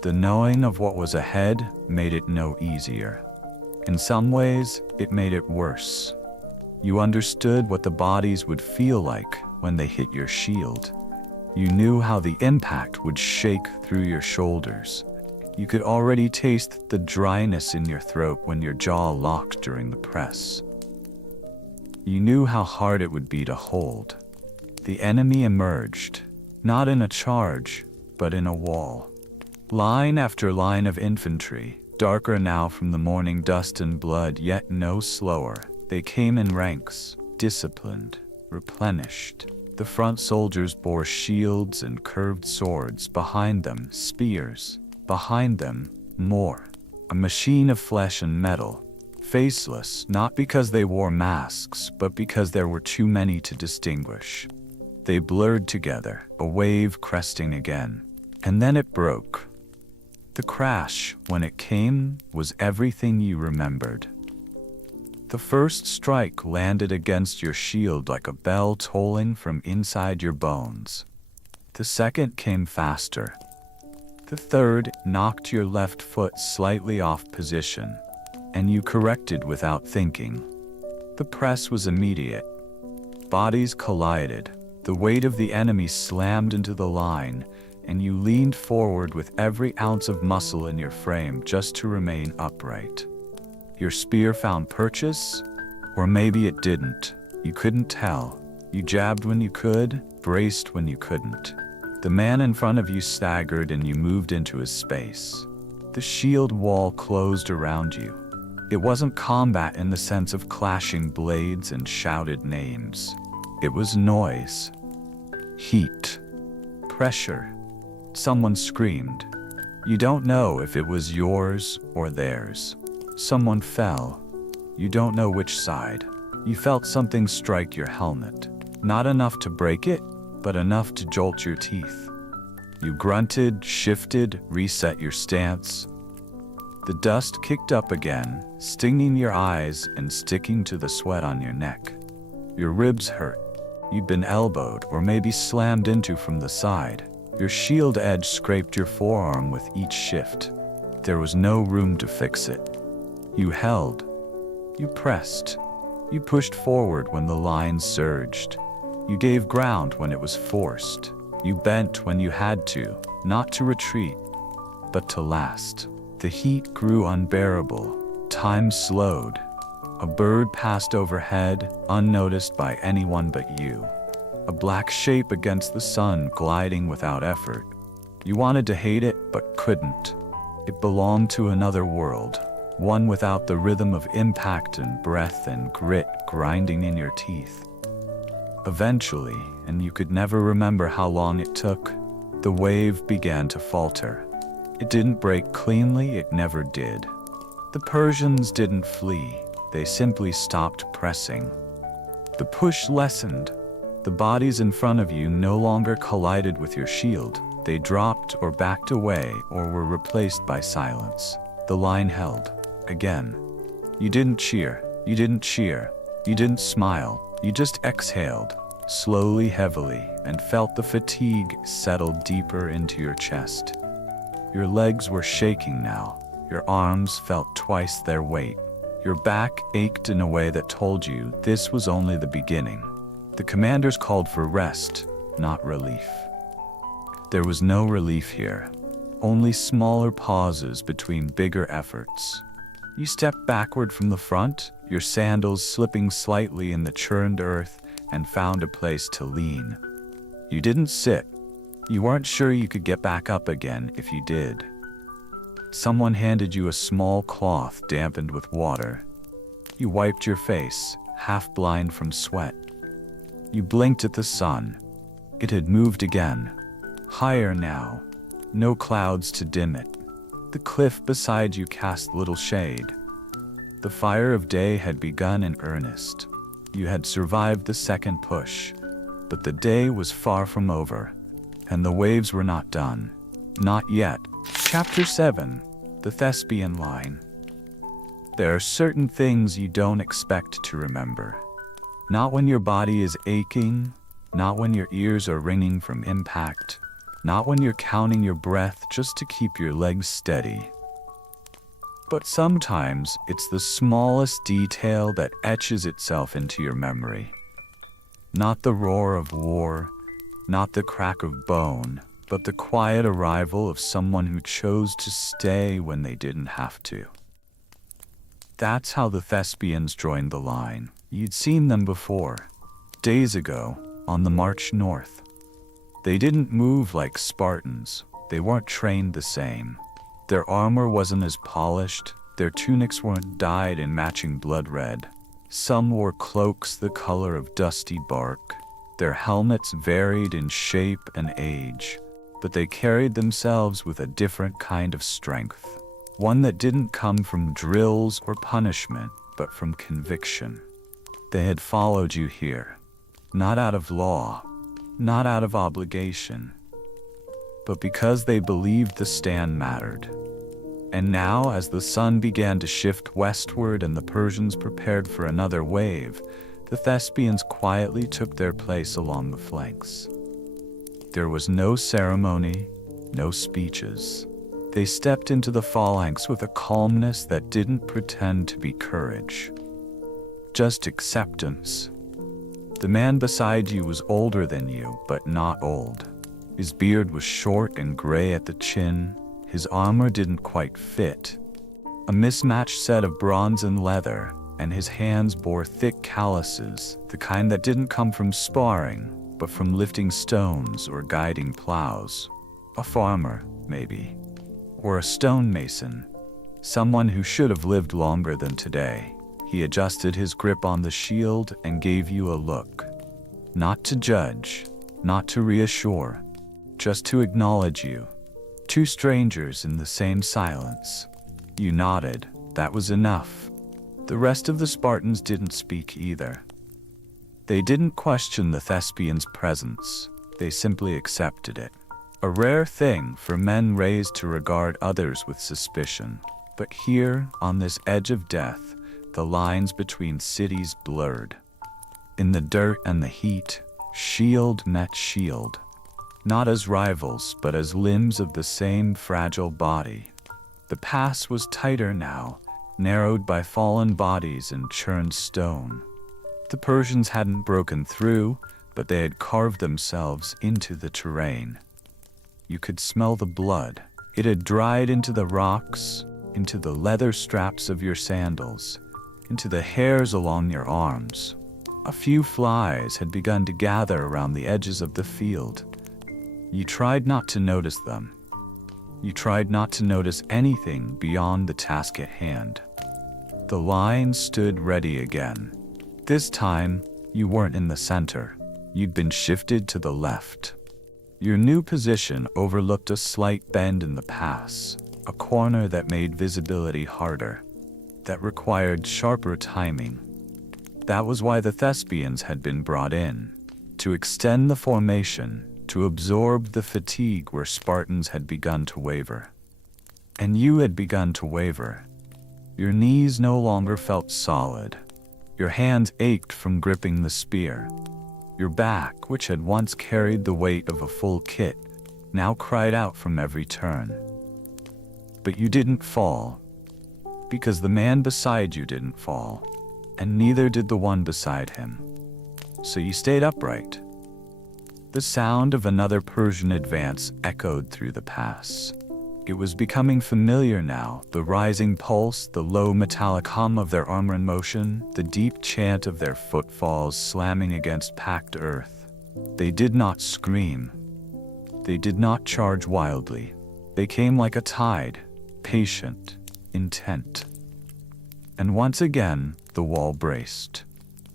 The knowing of what was ahead made it no easier. In some ways, it made it worse. You understood what the bodies would feel like when they hit your shield. You knew how the impact would shake through your shoulders. You could already taste the dryness in your throat when your jaw locked during the press. You knew how hard it would be to hold. The enemy emerged, not in a charge, but in a wall. Line after line of infantry, darker now from the morning dust and blood, yet no slower. They came in ranks, disciplined, replenished. The front soldiers bore shields and curved swords, behind them spears, behind them more. A machine of flesh and metal, faceless, not because they wore masks, but because there were too many to distinguish. They blurred together, a wave cresting again. And then it broke. The crash, when it came, was everything you remembered. The first strike landed against your shield like a bell tolling from inside your bones. The second came faster. The third knocked your left foot slightly off position, and you corrected without thinking. The press was immediate. Bodies collided. The weight of the enemy slammed into the line, and you leaned forward with every ounce of muscle in your frame just to remain upright. Your spear found purchase, or maybe it didn't. You couldn't tell. You jabbed when you could, braced when you couldn't. The man in front of you staggered and you moved into his space. The shield wall closed around you. It wasn't combat in the sense of clashing blades and shouted names. It was noise, heat, pressure. Someone screamed. You don't know if it was yours or theirs. Someone fell. You don't know which side. You felt something strike your helmet. Not enough to break it, but enough to jolt your teeth. You grunted, shifted, reset your stance. The dust kicked up again, stinging your eyes and sticking to the sweat on your neck. Your ribs hurt. You'd been elbowed or maybe slammed into from the side. Your shield edge scraped your forearm with each shift. There was no room to fix it. You held. You pressed. You pushed forward when the line surged. You gave ground when it was forced. You bent when you had to, not to retreat, but to last. The heat grew unbearable. Time slowed. A bird passed overhead, unnoticed by anyone but you. A black shape against the sun, gliding without effort. You wanted to hate it, but couldn't. It belonged to another world, one without the rhythm of impact and breath and grit grinding in your teeth. Eventually, and you could never remember how long it took, the wave began to falter. It didn't break cleanly, it never did. The Persians didn't flee, they simply stopped pressing. The push lessened. The bodies in front of you no longer collided with your shield. They dropped or backed away or were replaced by silence. The line held. Again. You didn't cheer. You didn't cheer. You didn't smile. You just exhaled, slowly, heavily, and felt the fatigue settle deeper into your chest. Your legs were shaking now. Your arms felt twice their weight. Your back ached in a way that told you this was only the beginning. The commanders called for rest, not relief. There was no relief here, only smaller pauses between bigger efforts. You stepped backward from the front, your sandals slipping slightly in the churned earth, and found a place to lean. You didn't sit. You weren't sure you could get back up again if you did. Someone handed you a small cloth dampened with water. You wiped your face, half blind from sweat. You blinked at the sun. It had moved again. Higher now. No clouds to dim it. The cliff beside you cast little shade. The fire of day had begun in earnest. You had survived the second push. But the day was far from over, and the waves were not done. Not yet. Chapter 7. The Thespian Line. There are certain things you don't expect to remember. Not when your body is aching, not when your ears are ringing from impact, not when you're counting your breath just to keep your legs steady. But sometimes it's the smallest detail that etches itself into your memory. Not the roar of war, not the crack of bone, but the quiet arrival of someone who chose to stay when they didn't have to. That's how the Thespians joined the line. You'd seen them before, days ago, on the march north. They didn't move like Spartans. They weren't trained the same. Their armor wasn't as polished. Their tunics weren't dyed in matching blood red. Some wore cloaks the color of dusty bark. Their helmets varied in shape and age, but they carried themselves with a different kind of strength. One that didn't come from drills or punishment, but from conviction. They had followed you here, not out of law, not out of obligation, but because they believed the stand mattered. And now, as the sun began to shift westward and the Persians prepared for another wave, the Thespians quietly took their place along the flanks. There was no ceremony, no speeches. They stepped into the phalanx with a calmness that didn't pretend to be courage, just acceptance. The man beside you was older than you, but not old. His beard was short and gray at the chin. His armor didn't quite fit, a mismatched set of bronze and leather, and his hands bore thick calluses, the kind that didn't come from sparring, but from lifting stones or guiding plows. A farmer, maybe. Or a stonemason. Someone who should have lived longer than today. He adjusted his grip on the shield and gave you a look. Not to judge, not to reassure, just to acknowledge you. Two strangers in the same silence. You nodded. That was enough. The rest of the Spartans didn't speak either. They didn't question the Thespians' presence. They simply accepted it. A rare thing for men raised to regard others with suspicion. But here, on this edge of death, the lines between cities blurred. In the dirt and the heat, shield met shield. Not as rivals, but as limbs of the same fragile body. The pass was tighter now, narrowed by fallen bodies and churned stone. The Persians hadn't broken through, but they had carved themselves into the terrain. You could smell the blood. It had dried into the rocks, into the leather straps of your sandals, into the hairs along your arms. A few flies had begun to gather around the edges of the field. You tried not to notice them. You tried not to notice anything beyond the task at hand. The line stood ready again. This time, you weren't in the center. You'd been shifted to the left. Your new position overlooked a slight bend in the pass, a corner that made visibility harder, that required sharper timing. That was why the Thespians had been brought in, to extend the formation, to absorb the fatigue where Spartans had begun to waver. And you had begun to waver. Your knees no longer felt solid. Your hands ached from gripping the spear. Your back, which had once carried the weight of a full kit, now cried out from every turn. But you didn't fall, because the man beside you didn't fall, and neither did the one beside him. So you stayed upright. The sound of another Persian advance echoed through the pass. It was becoming familiar now, the rising pulse, the low metallic hum of their armor in motion, the deep chant of their footfalls slamming against packed earth. They did not scream. They did not charge wildly. They came like a tide, patient, intent. And once again, the wall braced.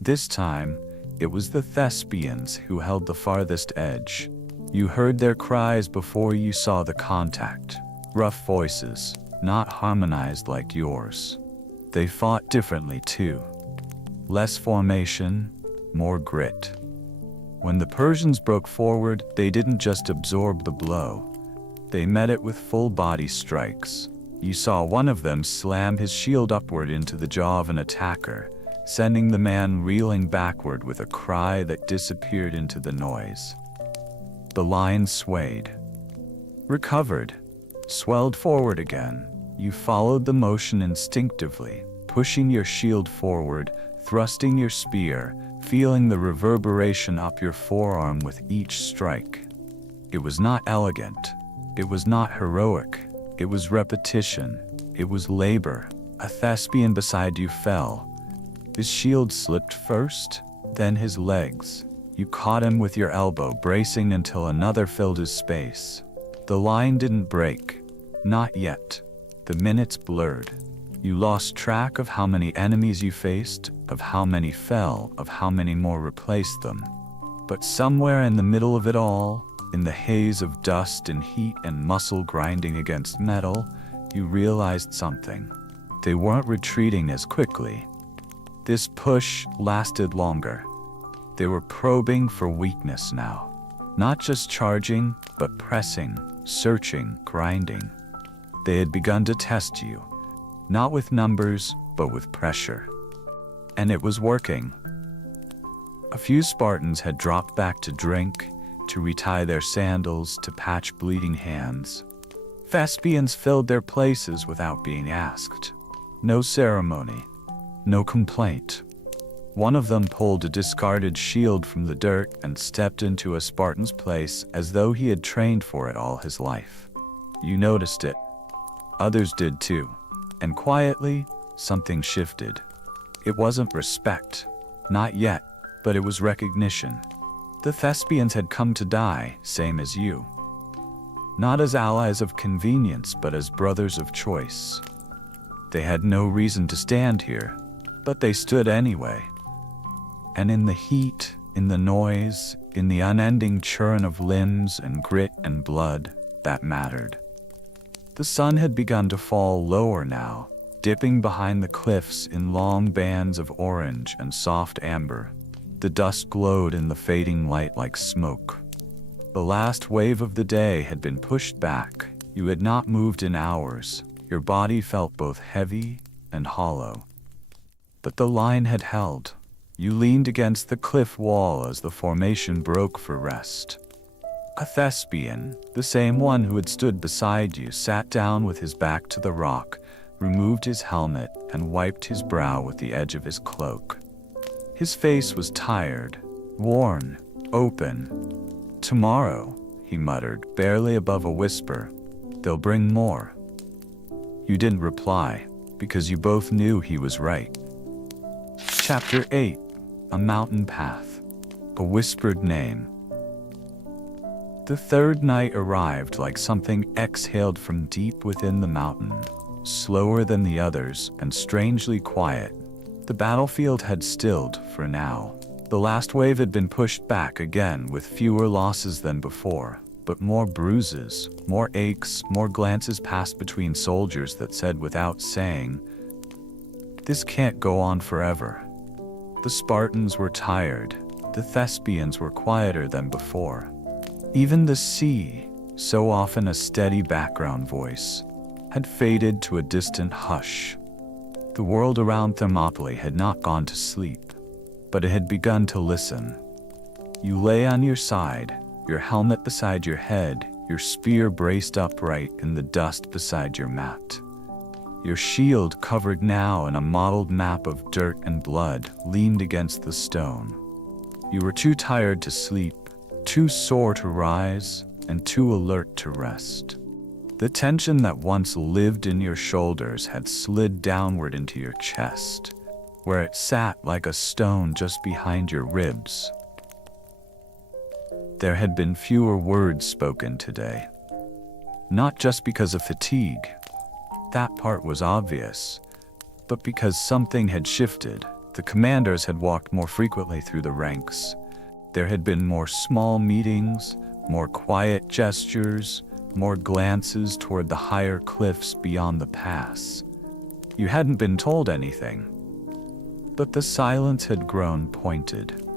This time, it was the Thespians who held the farthest edge. You heard their cries before you saw the contact. Rough voices, not harmonized like yours. They fought differently too. Less formation, more grit. When the Persians broke forward, they didn't just absorb the blow. They met it with full-body strikes. You saw one of them slam his shield upward into the jaw of an attacker, sending the man reeling backward with a cry that disappeared into the noise. The line swayed, recovered, swelled forward again. You followed the motion instinctively, pushing your shield forward, thrusting your spear, feeling the reverberation up your forearm with each strike. It was not elegant. It was not heroic. It was repetition. It was labor. A Thespian beside you fell. His shield slipped first, then his legs. You caught him with your elbow, bracing until another filled his space. The line didn't break. Not yet. The minutes blurred. You lost track of how many enemies you faced, of how many fell, of how many more replaced them. But somewhere in the middle of it all, in the haze of dust and heat and muscle grinding against metal, you realized something. They weren't retreating as quickly. This push lasted longer. They were probing for weakness now. Not just charging, but pressing, searching, grinding. They had begun to test you. Not with numbers, but with pressure. And it was working. A few Spartans had dropped back to drink, to retie their sandals, to patch bleeding hands. Thespians filled their places without being asked. No ceremony. No complaint. One of them pulled a discarded shield from the dirt and stepped into a Spartan's place as though he had trained for it all his life. You noticed it. Others did too. And quietly, something shifted. It wasn't respect. Not yet, but it was recognition. The Thespians had come to die, same as you. Not as allies of convenience, but as brothers of choice. They had no reason to stand here, but they stood anyway. And in the heat, in the noise, in the unending churn of limbs and grit and blood, that mattered. The sun had begun to fall lower now, dipping behind the cliffs in long bands of orange and soft amber. The dust glowed in the fading light like smoke. The last wave of the day had been pushed back. You had not moved in hours. Your body felt both heavy and hollow. But the line had held. You leaned against the cliff wall as the formation broke for rest. A Thespian, the same one who had stood beside you, sat down with his back to the rock, removed his helmet, and wiped his brow with the edge of his cloak. His face was tired, worn, open. "Tomorrow," he muttered, barely above a whisper, "they'll bring more." You didn't reply, because you both knew he was right. Chapter 8. A Mountain Path. A Whispered Name. The third night arrived like something exhaled from deep within the mountain, slower than the others and strangely quiet. The battlefield had stilled for now. The last wave had been pushed back again with fewer losses than before, but more bruises, more aches, more glances passed between soldiers that said without saying, "This can't go on forever." The Spartans were tired. The Thespians were quieter than before. Even the sea, so often a steady background voice, had faded to a distant hush. The world around Thermopylae had not gone to sleep, but it had begun to listen. You lay on your side, your helmet beside your head, your spear braced upright in the dust beside your mat. Your shield, covered now in a mottled map of dirt and blood, leaned against the stone. You were too tired to sleep, too sore to rise, and too alert to rest. The tension that once lived in your shoulders had slid downward into your chest, where it sat like a stone just behind your ribs. There had been fewer words spoken today. Not just because of fatigue. That part was obvious. But because something had shifted. The commanders had walked more frequently through the ranks. There had been more small meetings, more quiet gestures, more glances toward the higher cliffs beyond the pass. You hadn't been told anything. But the silence had grown pointed.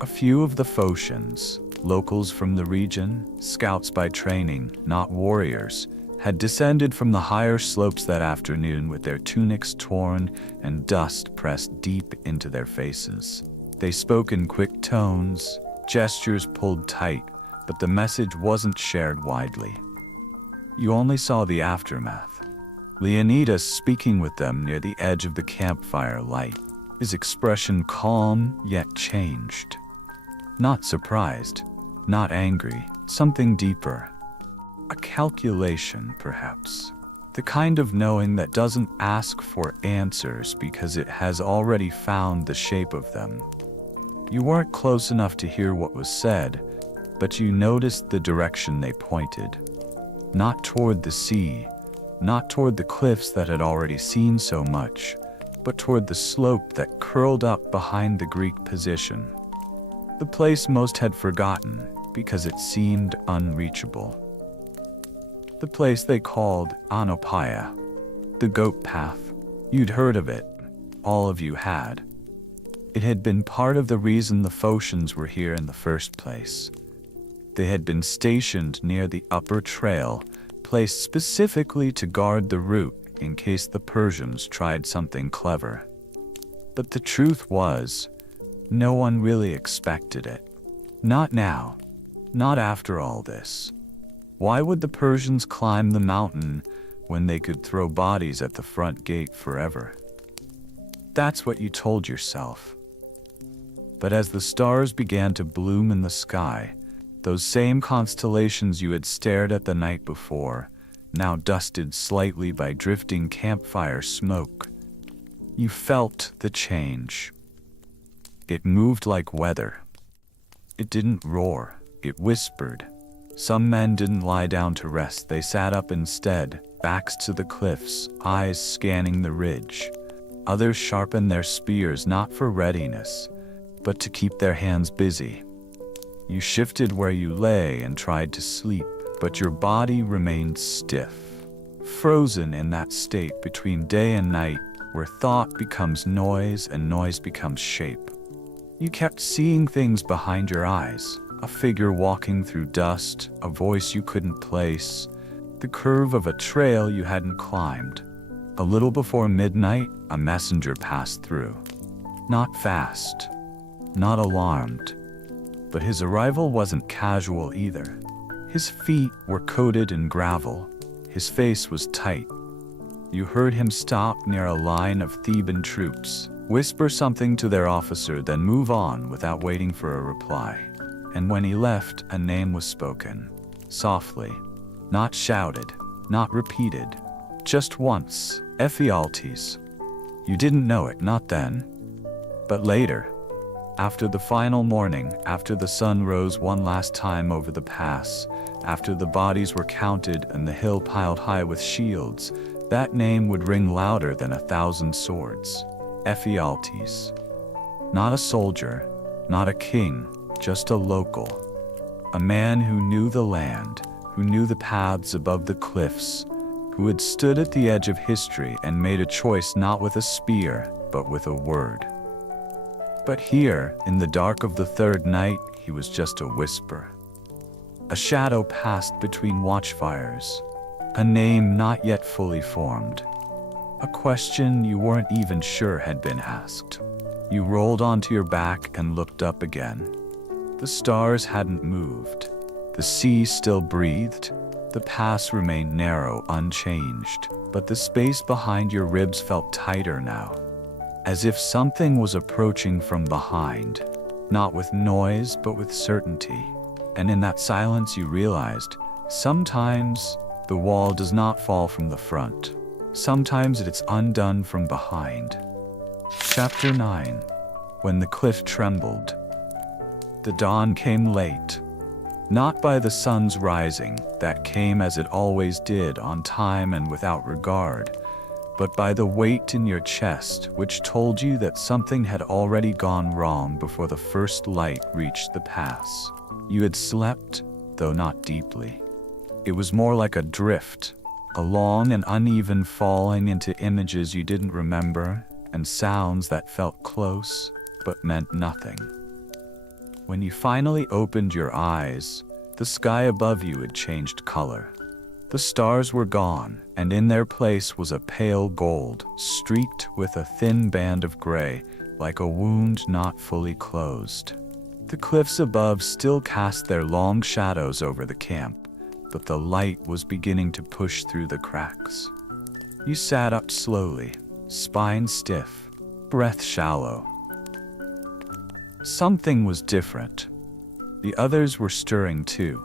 A few of the Phocians, Locals from the region, scouts by training, not warriors, had descended from the higher slopes that afternoon with their tunics torn and dust pressed deep into their faces. They spoke in quick tones, gestures pulled tight, but the message wasn't shared widely. You only saw the aftermath. Leonidas speaking with them near the edge of the campfire light, his expression calm yet changed. Not surprised, not angry, something deeper. A calculation, perhaps. The kind of knowing that doesn't ask for answers because it has already found the shape of them. You weren't close enough to hear what was said, but you noticed the direction they pointed. Not toward the sea, not toward the cliffs that had already seen so much, but toward the slope that curled up behind the Greek position. The place most had forgotten because it seemed unreachable. The place they called Thermopylae, the goat path. You'd heard of it, all of you had. It had been part of the reason the Phocians were here in the first place. They had been stationed near the upper trail, placed specifically to guard the route in case the Persians tried something clever. But the truth was, no one really expected it. Not now, not after all this. Why would the Persians climb the mountain when they could throw bodies at the front gate forever? That's what you told yourself. But as the stars began to bloom in the sky, those same constellations you had stared at the night before, now dusted slightly by drifting campfire smoke, you felt the change. It moved like weather. It didn't roar, it whispered. Some men didn't lie down to rest, they sat up instead, backs to the cliffs, eyes scanning the ridge. Others sharpened their spears not for readiness, but to keep their hands busy. You shifted where you lay and tried to sleep, but your body remained stiff, frozen in that state between day and night where thought becomes noise and noise becomes shape. You kept seeing things behind your eyes, a figure walking through dust, a voice you couldn't place, the curve of a trail you hadn't climbed. A little before midnight, a messenger passed through. Not fast, not alarmed, but his arrival wasn't casual either. His feet were coated in gravel, his face was tight. You heard him stop near a line of Theban troops, whisper something to their officer, then move on without waiting for a reply. And when he left, a name was spoken, softly, not shouted, not repeated, just once, Ephialtes. You didn't know it, not then. But later, after the final morning, after the sun rose one last time over the pass, after the bodies were counted and the hill piled high with shields, that name would ring louder than 1,000 swords. Ephialtes. Not a soldier, not a king, just a local. A man who knew the land, who knew the paths above the cliffs, who had stood at the edge of history and made a choice not with a spear, but with a word. But here, in the dark of the third night, he was just a whisper. A shadow passed between watchfires, a name not yet fully formed, a question you weren't even sure had been asked. You rolled onto your back and looked up again. The stars hadn't moved. The sea still breathed. The pass remained narrow, unchanged, but the space behind your ribs felt tighter now, as if something was approaching from behind, not with noise, but with certainty. And in that silence you realized, sometimes the wall does not fall from the front. Sometimes it's undone from behind. Chapter 9. When the cliff trembled. The dawn came late. Not by the sun's rising, that came as it always did, on time and without regard, but by the weight in your chest, which told you that something had already gone wrong before the first light reached the pass. You had slept, though not deeply. It was more like a drift, a long and uneven falling into images you didn't remember, and sounds that felt close, but meant nothing. When you finally opened your eyes, the sky above you had changed color. The stars were gone, and in their place was a pale gold, streaked with a thin band of gray, like a wound not fully closed. The cliffs above still cast their long shadows over the camp, but the light was beginning to push through the cracks. You sat up slowly, spine stiff, breath shallow. Something was different. The others were stirring too,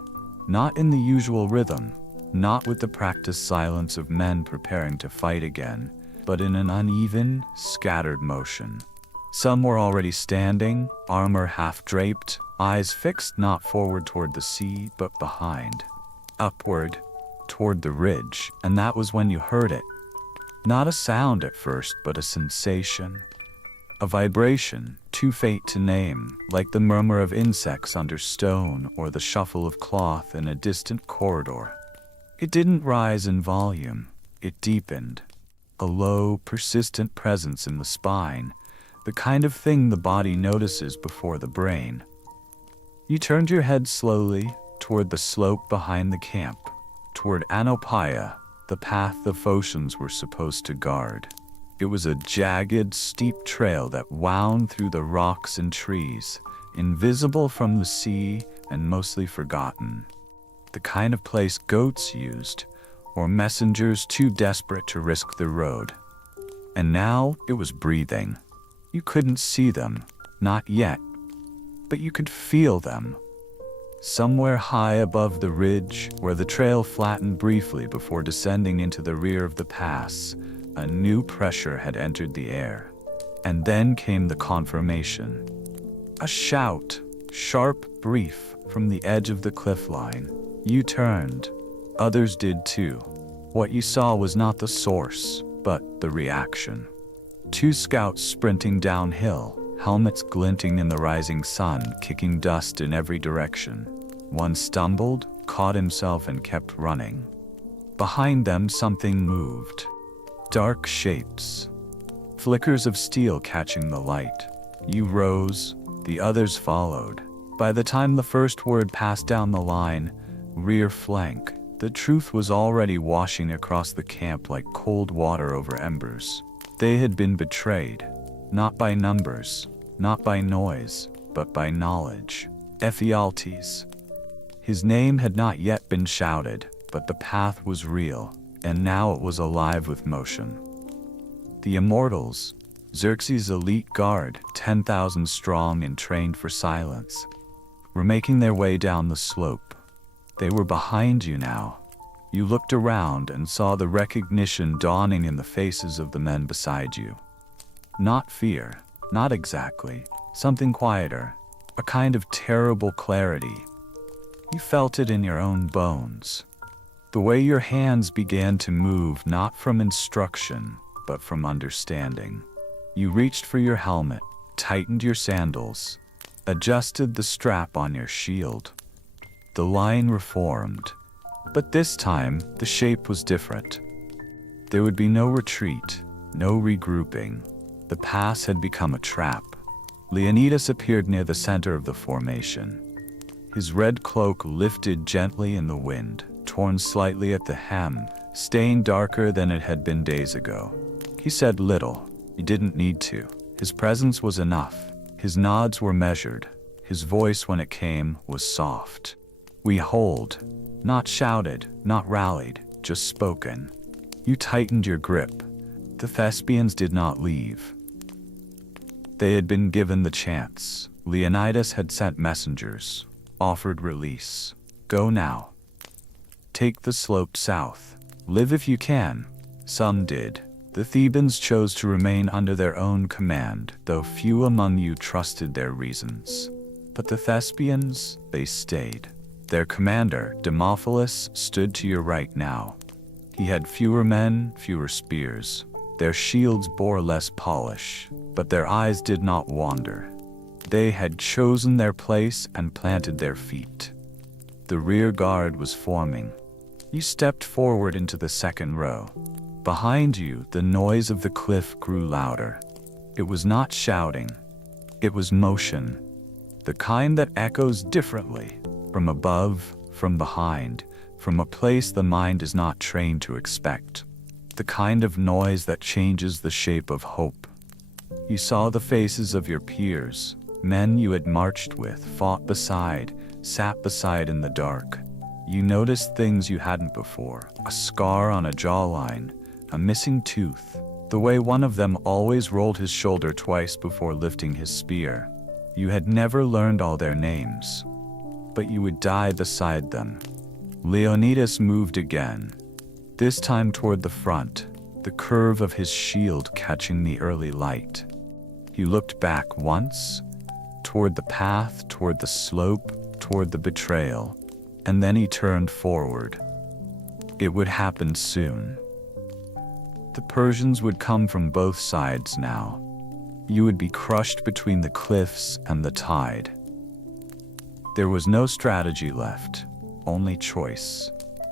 not in the usual rhythm, not with the practiced silence of men preparing to fight again, but in an uneven, scattered motion. Some were already standing, armor half-draped, eyes fixed not forward toward the sea, but behind, upward, toward the ridge, and that was when you heard it. Not a sound at first, but a sensation. A vibration, too faint to name, like the murmur of insects under stone or the shuffle of cloth in a distant corridor. It didn't rise in volume, it deepened. A low, persistent presence in the spine, the kind of thing the body notices before the brain. You turned your head slowly toward the slope behind the camp, toward Thermopylae, the path the Phocians were supposed to guard. It was a jagged, steep trail that wound through the rocks and trees, invisible from the sea and mostly forgotten. The kind of place goats used, or messengers too desperate to risk the road. And now it was breathing. You couldn't see them, not yet, but you could feel them. Somewhere high above the ridge, where the trail flattened briefly before descending into the rear of the pass, a new pressure had entered the air. And then came the confirmation. A shout, sharp, brief, from the edge of the cliff line. You turned. Others did too. What you saw was not the source, but the reaction. Two scouts sprinting downhill, helmets glinting in the rising sun, kicking dust in every direction. One stumbled, caught himself, and kept running. Behind them something moved. Dark shapes. Flickers of steel catching the light. You rose, the others followed. By the time the first word passed down the line, rear flank, the truth was already washing across the camp like cold water over embers. They had been betrayed, not by numbers, not by noise, but by knowledge. Ephialtes. His name had not yet been shouted, but the path was real, and now it was alive with motion. The Immortals, Xerxes' elite guard, 10,000 strong and trained for silence, were making their way down the slope. They were behind you now. You looked around and saw the recognition dawning in the faces of the men beside you. Not fear, not exactly, something quieter, a kind of terrible clarity. You felt it in your own bones. The way your hands began to move, not from instruction, but from understanding. You reached for your helmet, tightened your sandals, adjusted the strap on your shield. The line reformed, but this time the shape was different. There would be no retreat, no regrouping. The pass had become a trap. Leonidas appeared near the center of the formation. His red cloak lifted gently in the wind, torn slightly at the hem, stained darker than it had been days ago. He said little. He didn't need to. His presence was enough. His nods were measured. His voice, when it came, was soft. We hold. Not shouted, not rallied, just spoken. You tightened your grip. The Thespians did not leave. They had been given the chance. Leonidas had sent messengers, offered release. Go now. Take the slope south. Live if you can. Some did. The Thebans chose to remain under their own command, though few among you trusted their reasons. But the Thespians, they stayed. Their commander, Demophilus, stood to your right now. He had fewer men, fewer spears. Their shields bore less polish, but their eyes did not wander. They had chosen their place and planted their feet. The rear guard was forming. You stepped forward into the second row. Behind you, the noise of the cliff grew louder. It was not shouting. It was motion. the kind that echoes differently, from above, from behind, from a place the mind is not trained to expect. The kind of noise that changes the shape of hope. You saw the faces of your peers, men you had marched with, fought beside, sat beside in the dark. You noticed things you hadn't before, a scar on a jawline, a missing tooth, the way one of them always rolled his shoulder twice before lifting his spear. You had never learned all their names, but you would die beside them. Leonidas moved again, this time toward the front, the curve of his shield catching the early light. He looked back once, toward the path, toward the slope, toward the betrayal, and then he turned forward. It would happen soon. The Persians would come from both sides now. You would be crushed between the cliffs and the tide. There was no strategy left, only choice,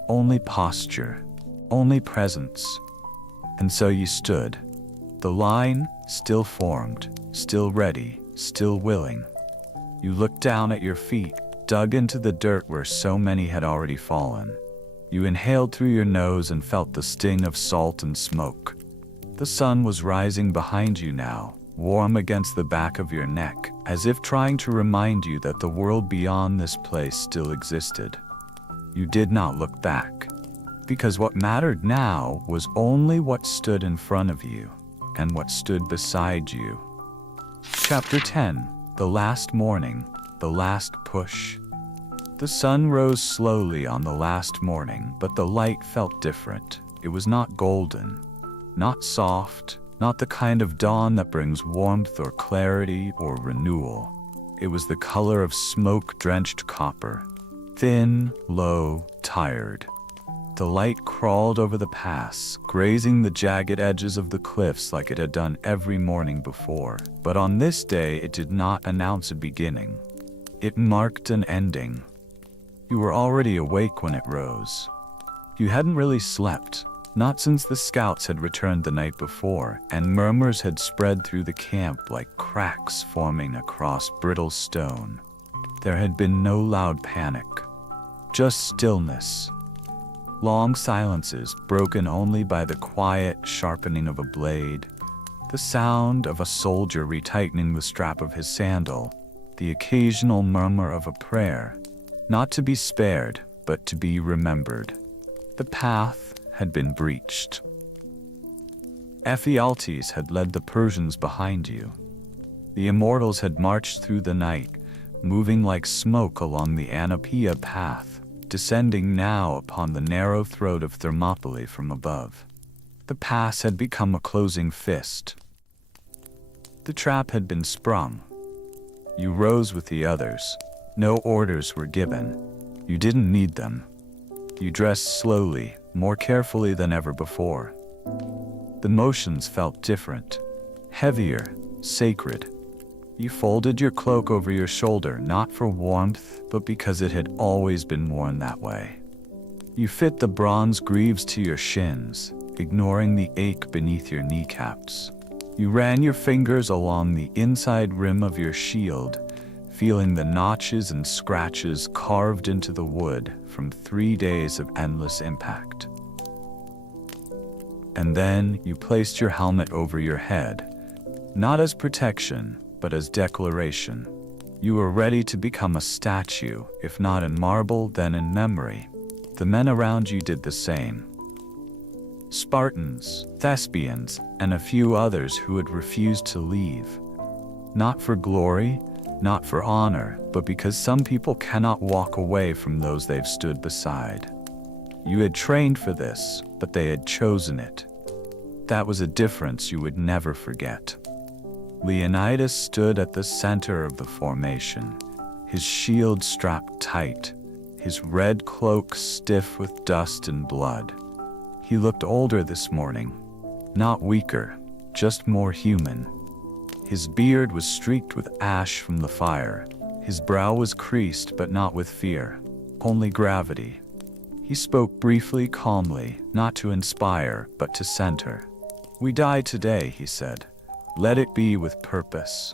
only posture, only presence. And so you stood, the line still formed, still ready, still willing. You looked down at your feet, dug into the dirt where so many had already fallen. You inhaled through your nose and felt the sting of salt and smoke. The sun was rising behind you now, warm against the back of your neck, as if trying to remind you that the world beyond this place still existed. You did not look back, because what mattered now was only what stood in front of you and what stood beside you. Chapter 10. The Last Morning, the Last Push. The sun rose slowly on the last morning, but the light felt different. It was not golden, not soft, not the kind of dawn that brings warmth or clarity or renewal. It was the color of smoke-drenched copper, thin, low, tired. The light crawled over the pass, grazing the jagged edges of the cliffs like it had done every morning before. But on this day, it did not announce a beginning. It marked an ending. You were already awake when it rose. You hadn't really slept, not since the scouts had returned the night before, and murmurs had spread through the camp like cracks forming across brittle stone. There had been no loud panic, just stillness. Long silences broken only by the quiet sharpening of a blade, the sound of a soldier retightening the strap of his sandal, the occasional murmur of a prayer, not to be spared, but to be remembered. The path had been breached. Ephialtes had led the Persians behind you. The immortals had marched through the night, moving like smoke along the Anapeia path, descending now upon the narrow throat of Thermopylae from above. The pass had become a closing fist. The trap had been sprung. You rose with the others. No orders were given. You didn't need them. You dressed slowly, more carefully than ever before. The motions felt different, heavier, sacred. You folded your cloak over your shoulder, not for warmth, but because it had always been worn that way. You fit the bronze greaves to your shins, ignoring the ache beneath your kneecaps. You ran your fingers along the inside rim of your shield, feeling the notches and scratches carved into the wood from 3 days of endless impact. And then you placed your helmet over your head, not as protection, but as declaration. You were ready to become a statue, if not in marble, then in memory. The men around you did the same. Spartans, Thespians, and a few others who had refused to leave. Not for glory, not for honor, but because some people cannot walk away from those they've stood beside. You had trained for this, but they had chosen it. That was a difference you would never forget. Leonidas stood at the center of the formation, his shield strapped tight, his red cloak stiff with dust and blood. He looked older this morning, not weaker, just more human. His beard was streaked with ash from the fire. His brow was creased, but not with fear, only gravity. He spoke briefly, calmly, not to inspire, but to center. "We die today," he said. "Let it be with purpose."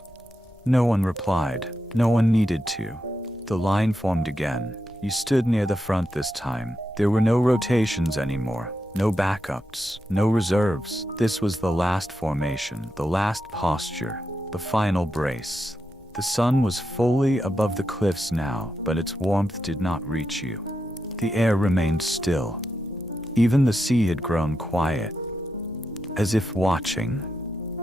No one replied. No one needed to. The line formed again. You stood near the front this time. There were no rotations anymore. No backups, no reserves. This was the last formation, the last posture, the final brace. The sun was fully above the cliffs now, but its warmth did not reach you. The air remained still. Even the sea had grown quiet, as if watching.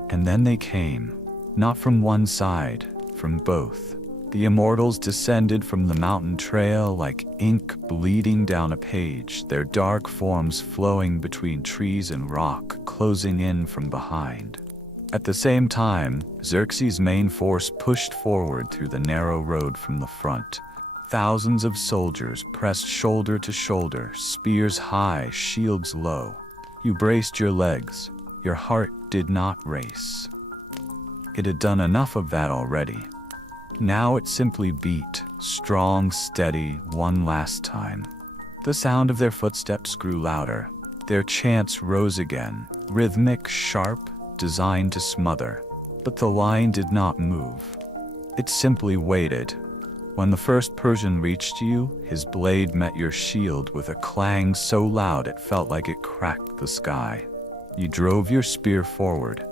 And then they came, not from one side, from both. The immortals descended from the mountain trail like ink bleeding down a page, their dark forms flowing between trees and rock, closing in from behind. At the same time, Xerxes' main force pushed forward through the narrow road from the front. Thousands of soldiers pressed shoulder to shoulder, spears high, shields low. You braced your legs. Your heart did not race. It had done enough of that already. Now it simply beat, strong, steady, one last time. The sound of their footsteps grew louder. Their chants rose again, rhythmic, sharp, designed to smother. But the line did not move. It simply waited. When the first Persian reached you, his blade met your shield with a clang so loud it felt like it cracked the sky. You drove your spear forward,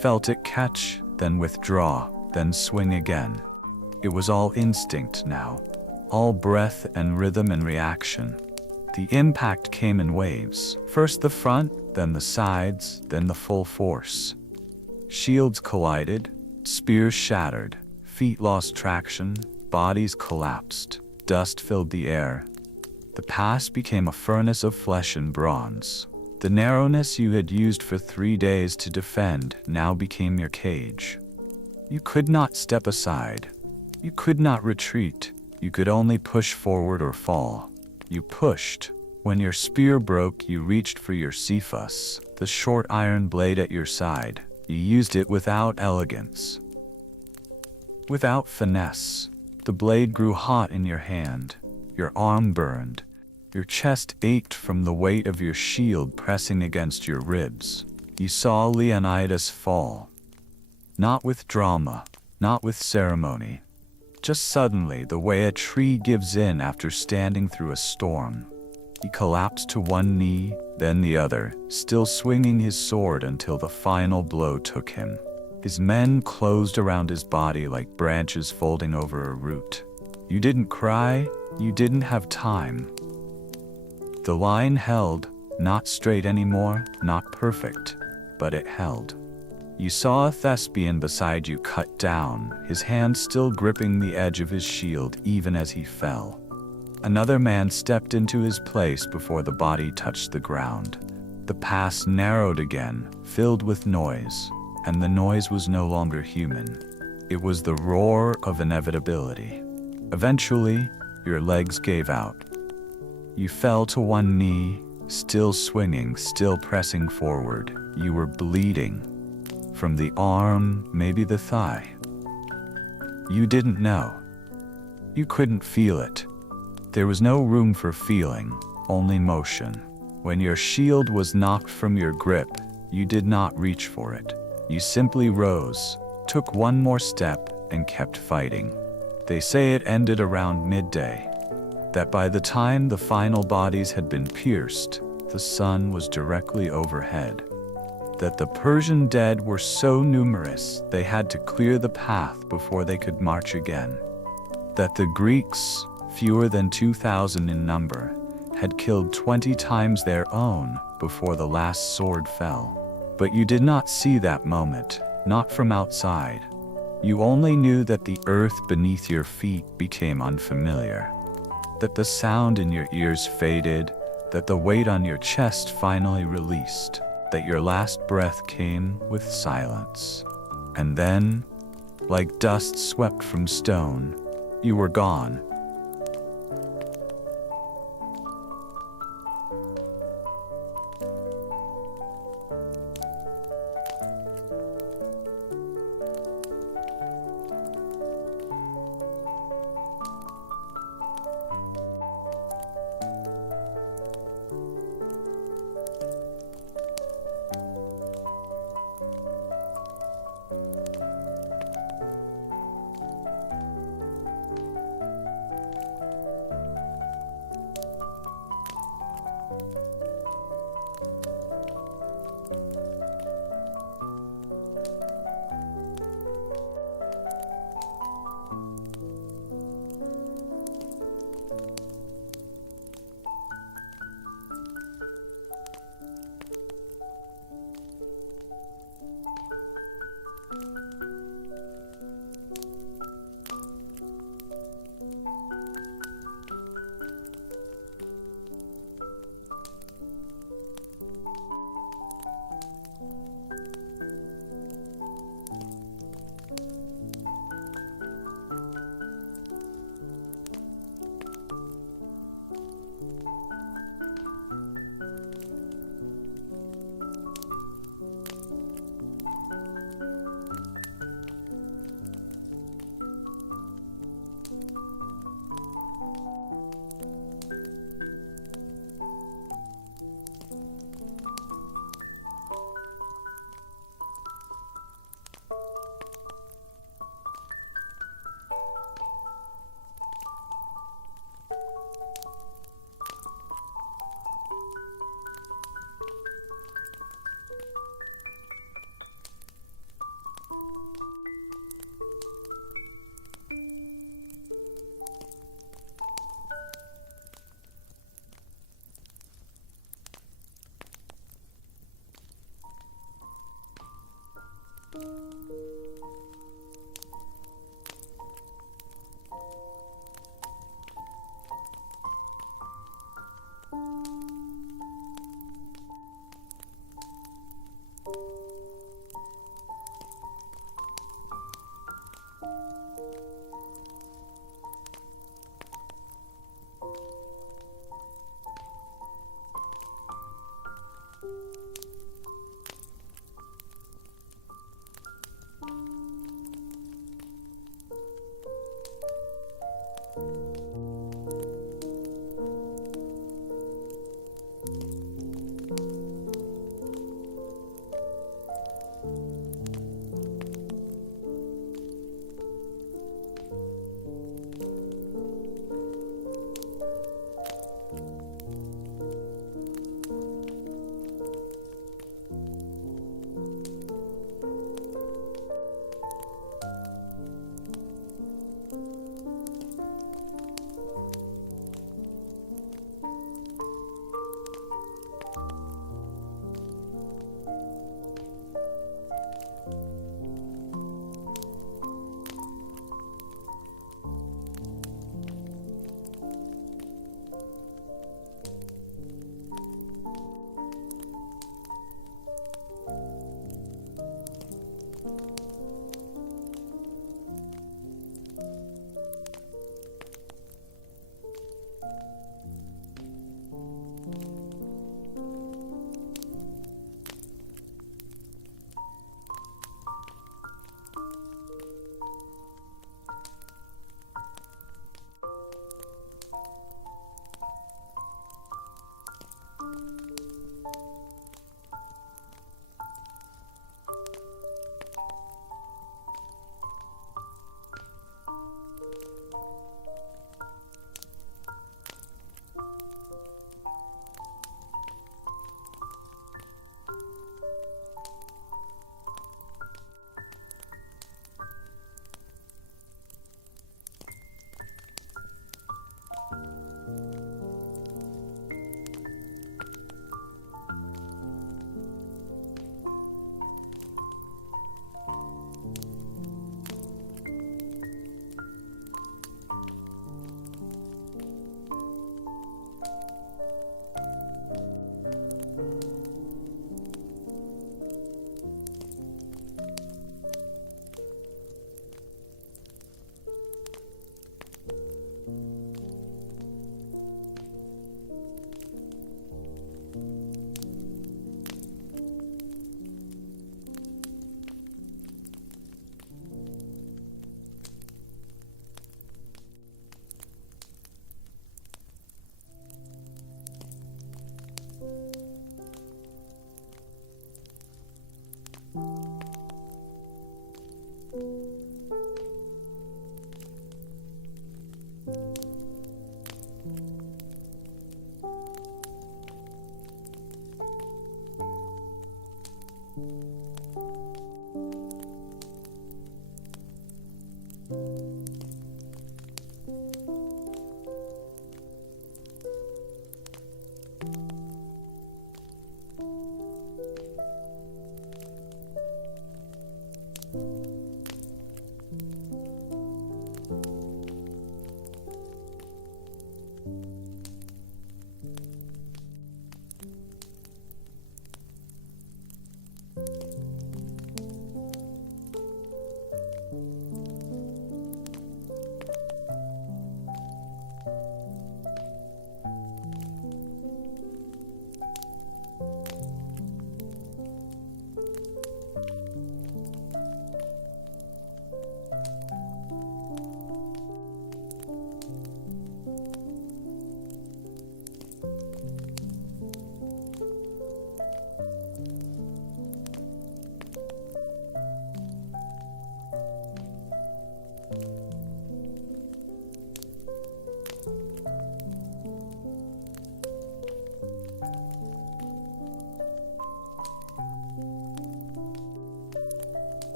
felt it catch, then withdraw, then swing again. It was all instinct now, all breath and rhythm and reaction. The impact came in waves. First the front, then the sides, then the full force. Shields collided, spears shattered, feet lost traction, bodies collapsed, dust filled the air. The pass became a furnace of flesh and bronze. The narrowness you had used for 3 days to defend now became your cage. You could not step aside. You could not retreat. You could only push forward or fall. You pushed. When your spear broke, you reached for your Cephas, the short iron blade at your side. You used it without elegance, without finesse. The blade grew hot in your hand. Your arm burned. Your chest ached from the weight of your shield pressing against your ribs. You saw Leonidas fall. Not with drama, not with ceremony. Just suddenly, the way a tree gives in after standing through a storm. He collapsed to one knee, then the other, still swinging his sword until the final blow took him. His men closed around his body like branches folding over a root. You didn't cry, you didn't have time. The line held, not straight anymore, not perfect, but it held. You saw a Thespian beside you cut down, his hand still gripping the edge of his shield even as he fell. Another man stepped into his place before the body touched the ground. The pass narrowed again, filled with noise, and the noise was no longer human. It was the roar of inevitability. Eventually, your legs gave out. You fell to one knee, still swinging, still pressing forward. You were bleeding. From the arm, maybe the thigh. You didn't know. You couldn't feel it. There was no room for feeling, only motion. When your shield was knocked from your grip, you did not reach for it. You simply rose, took one more step, and kept fighting. They say it ended around midday. That by the time the final bodies had been pierced, the sun was directly overhead. That the Persian dead were so numerous they had to clear the path before they could march again. That the Greeks, fewer than 2,000 in number, had killed 20 times their own before the last sword fell. But you did not see that moment, not from outside. You only knew that the earth beneath your feet became unfamiliar. That the sound in your ears faded, that the weight on your chest finally released. That your last breath came with silence. And then, like dust swept from stone, you were gone.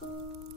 you.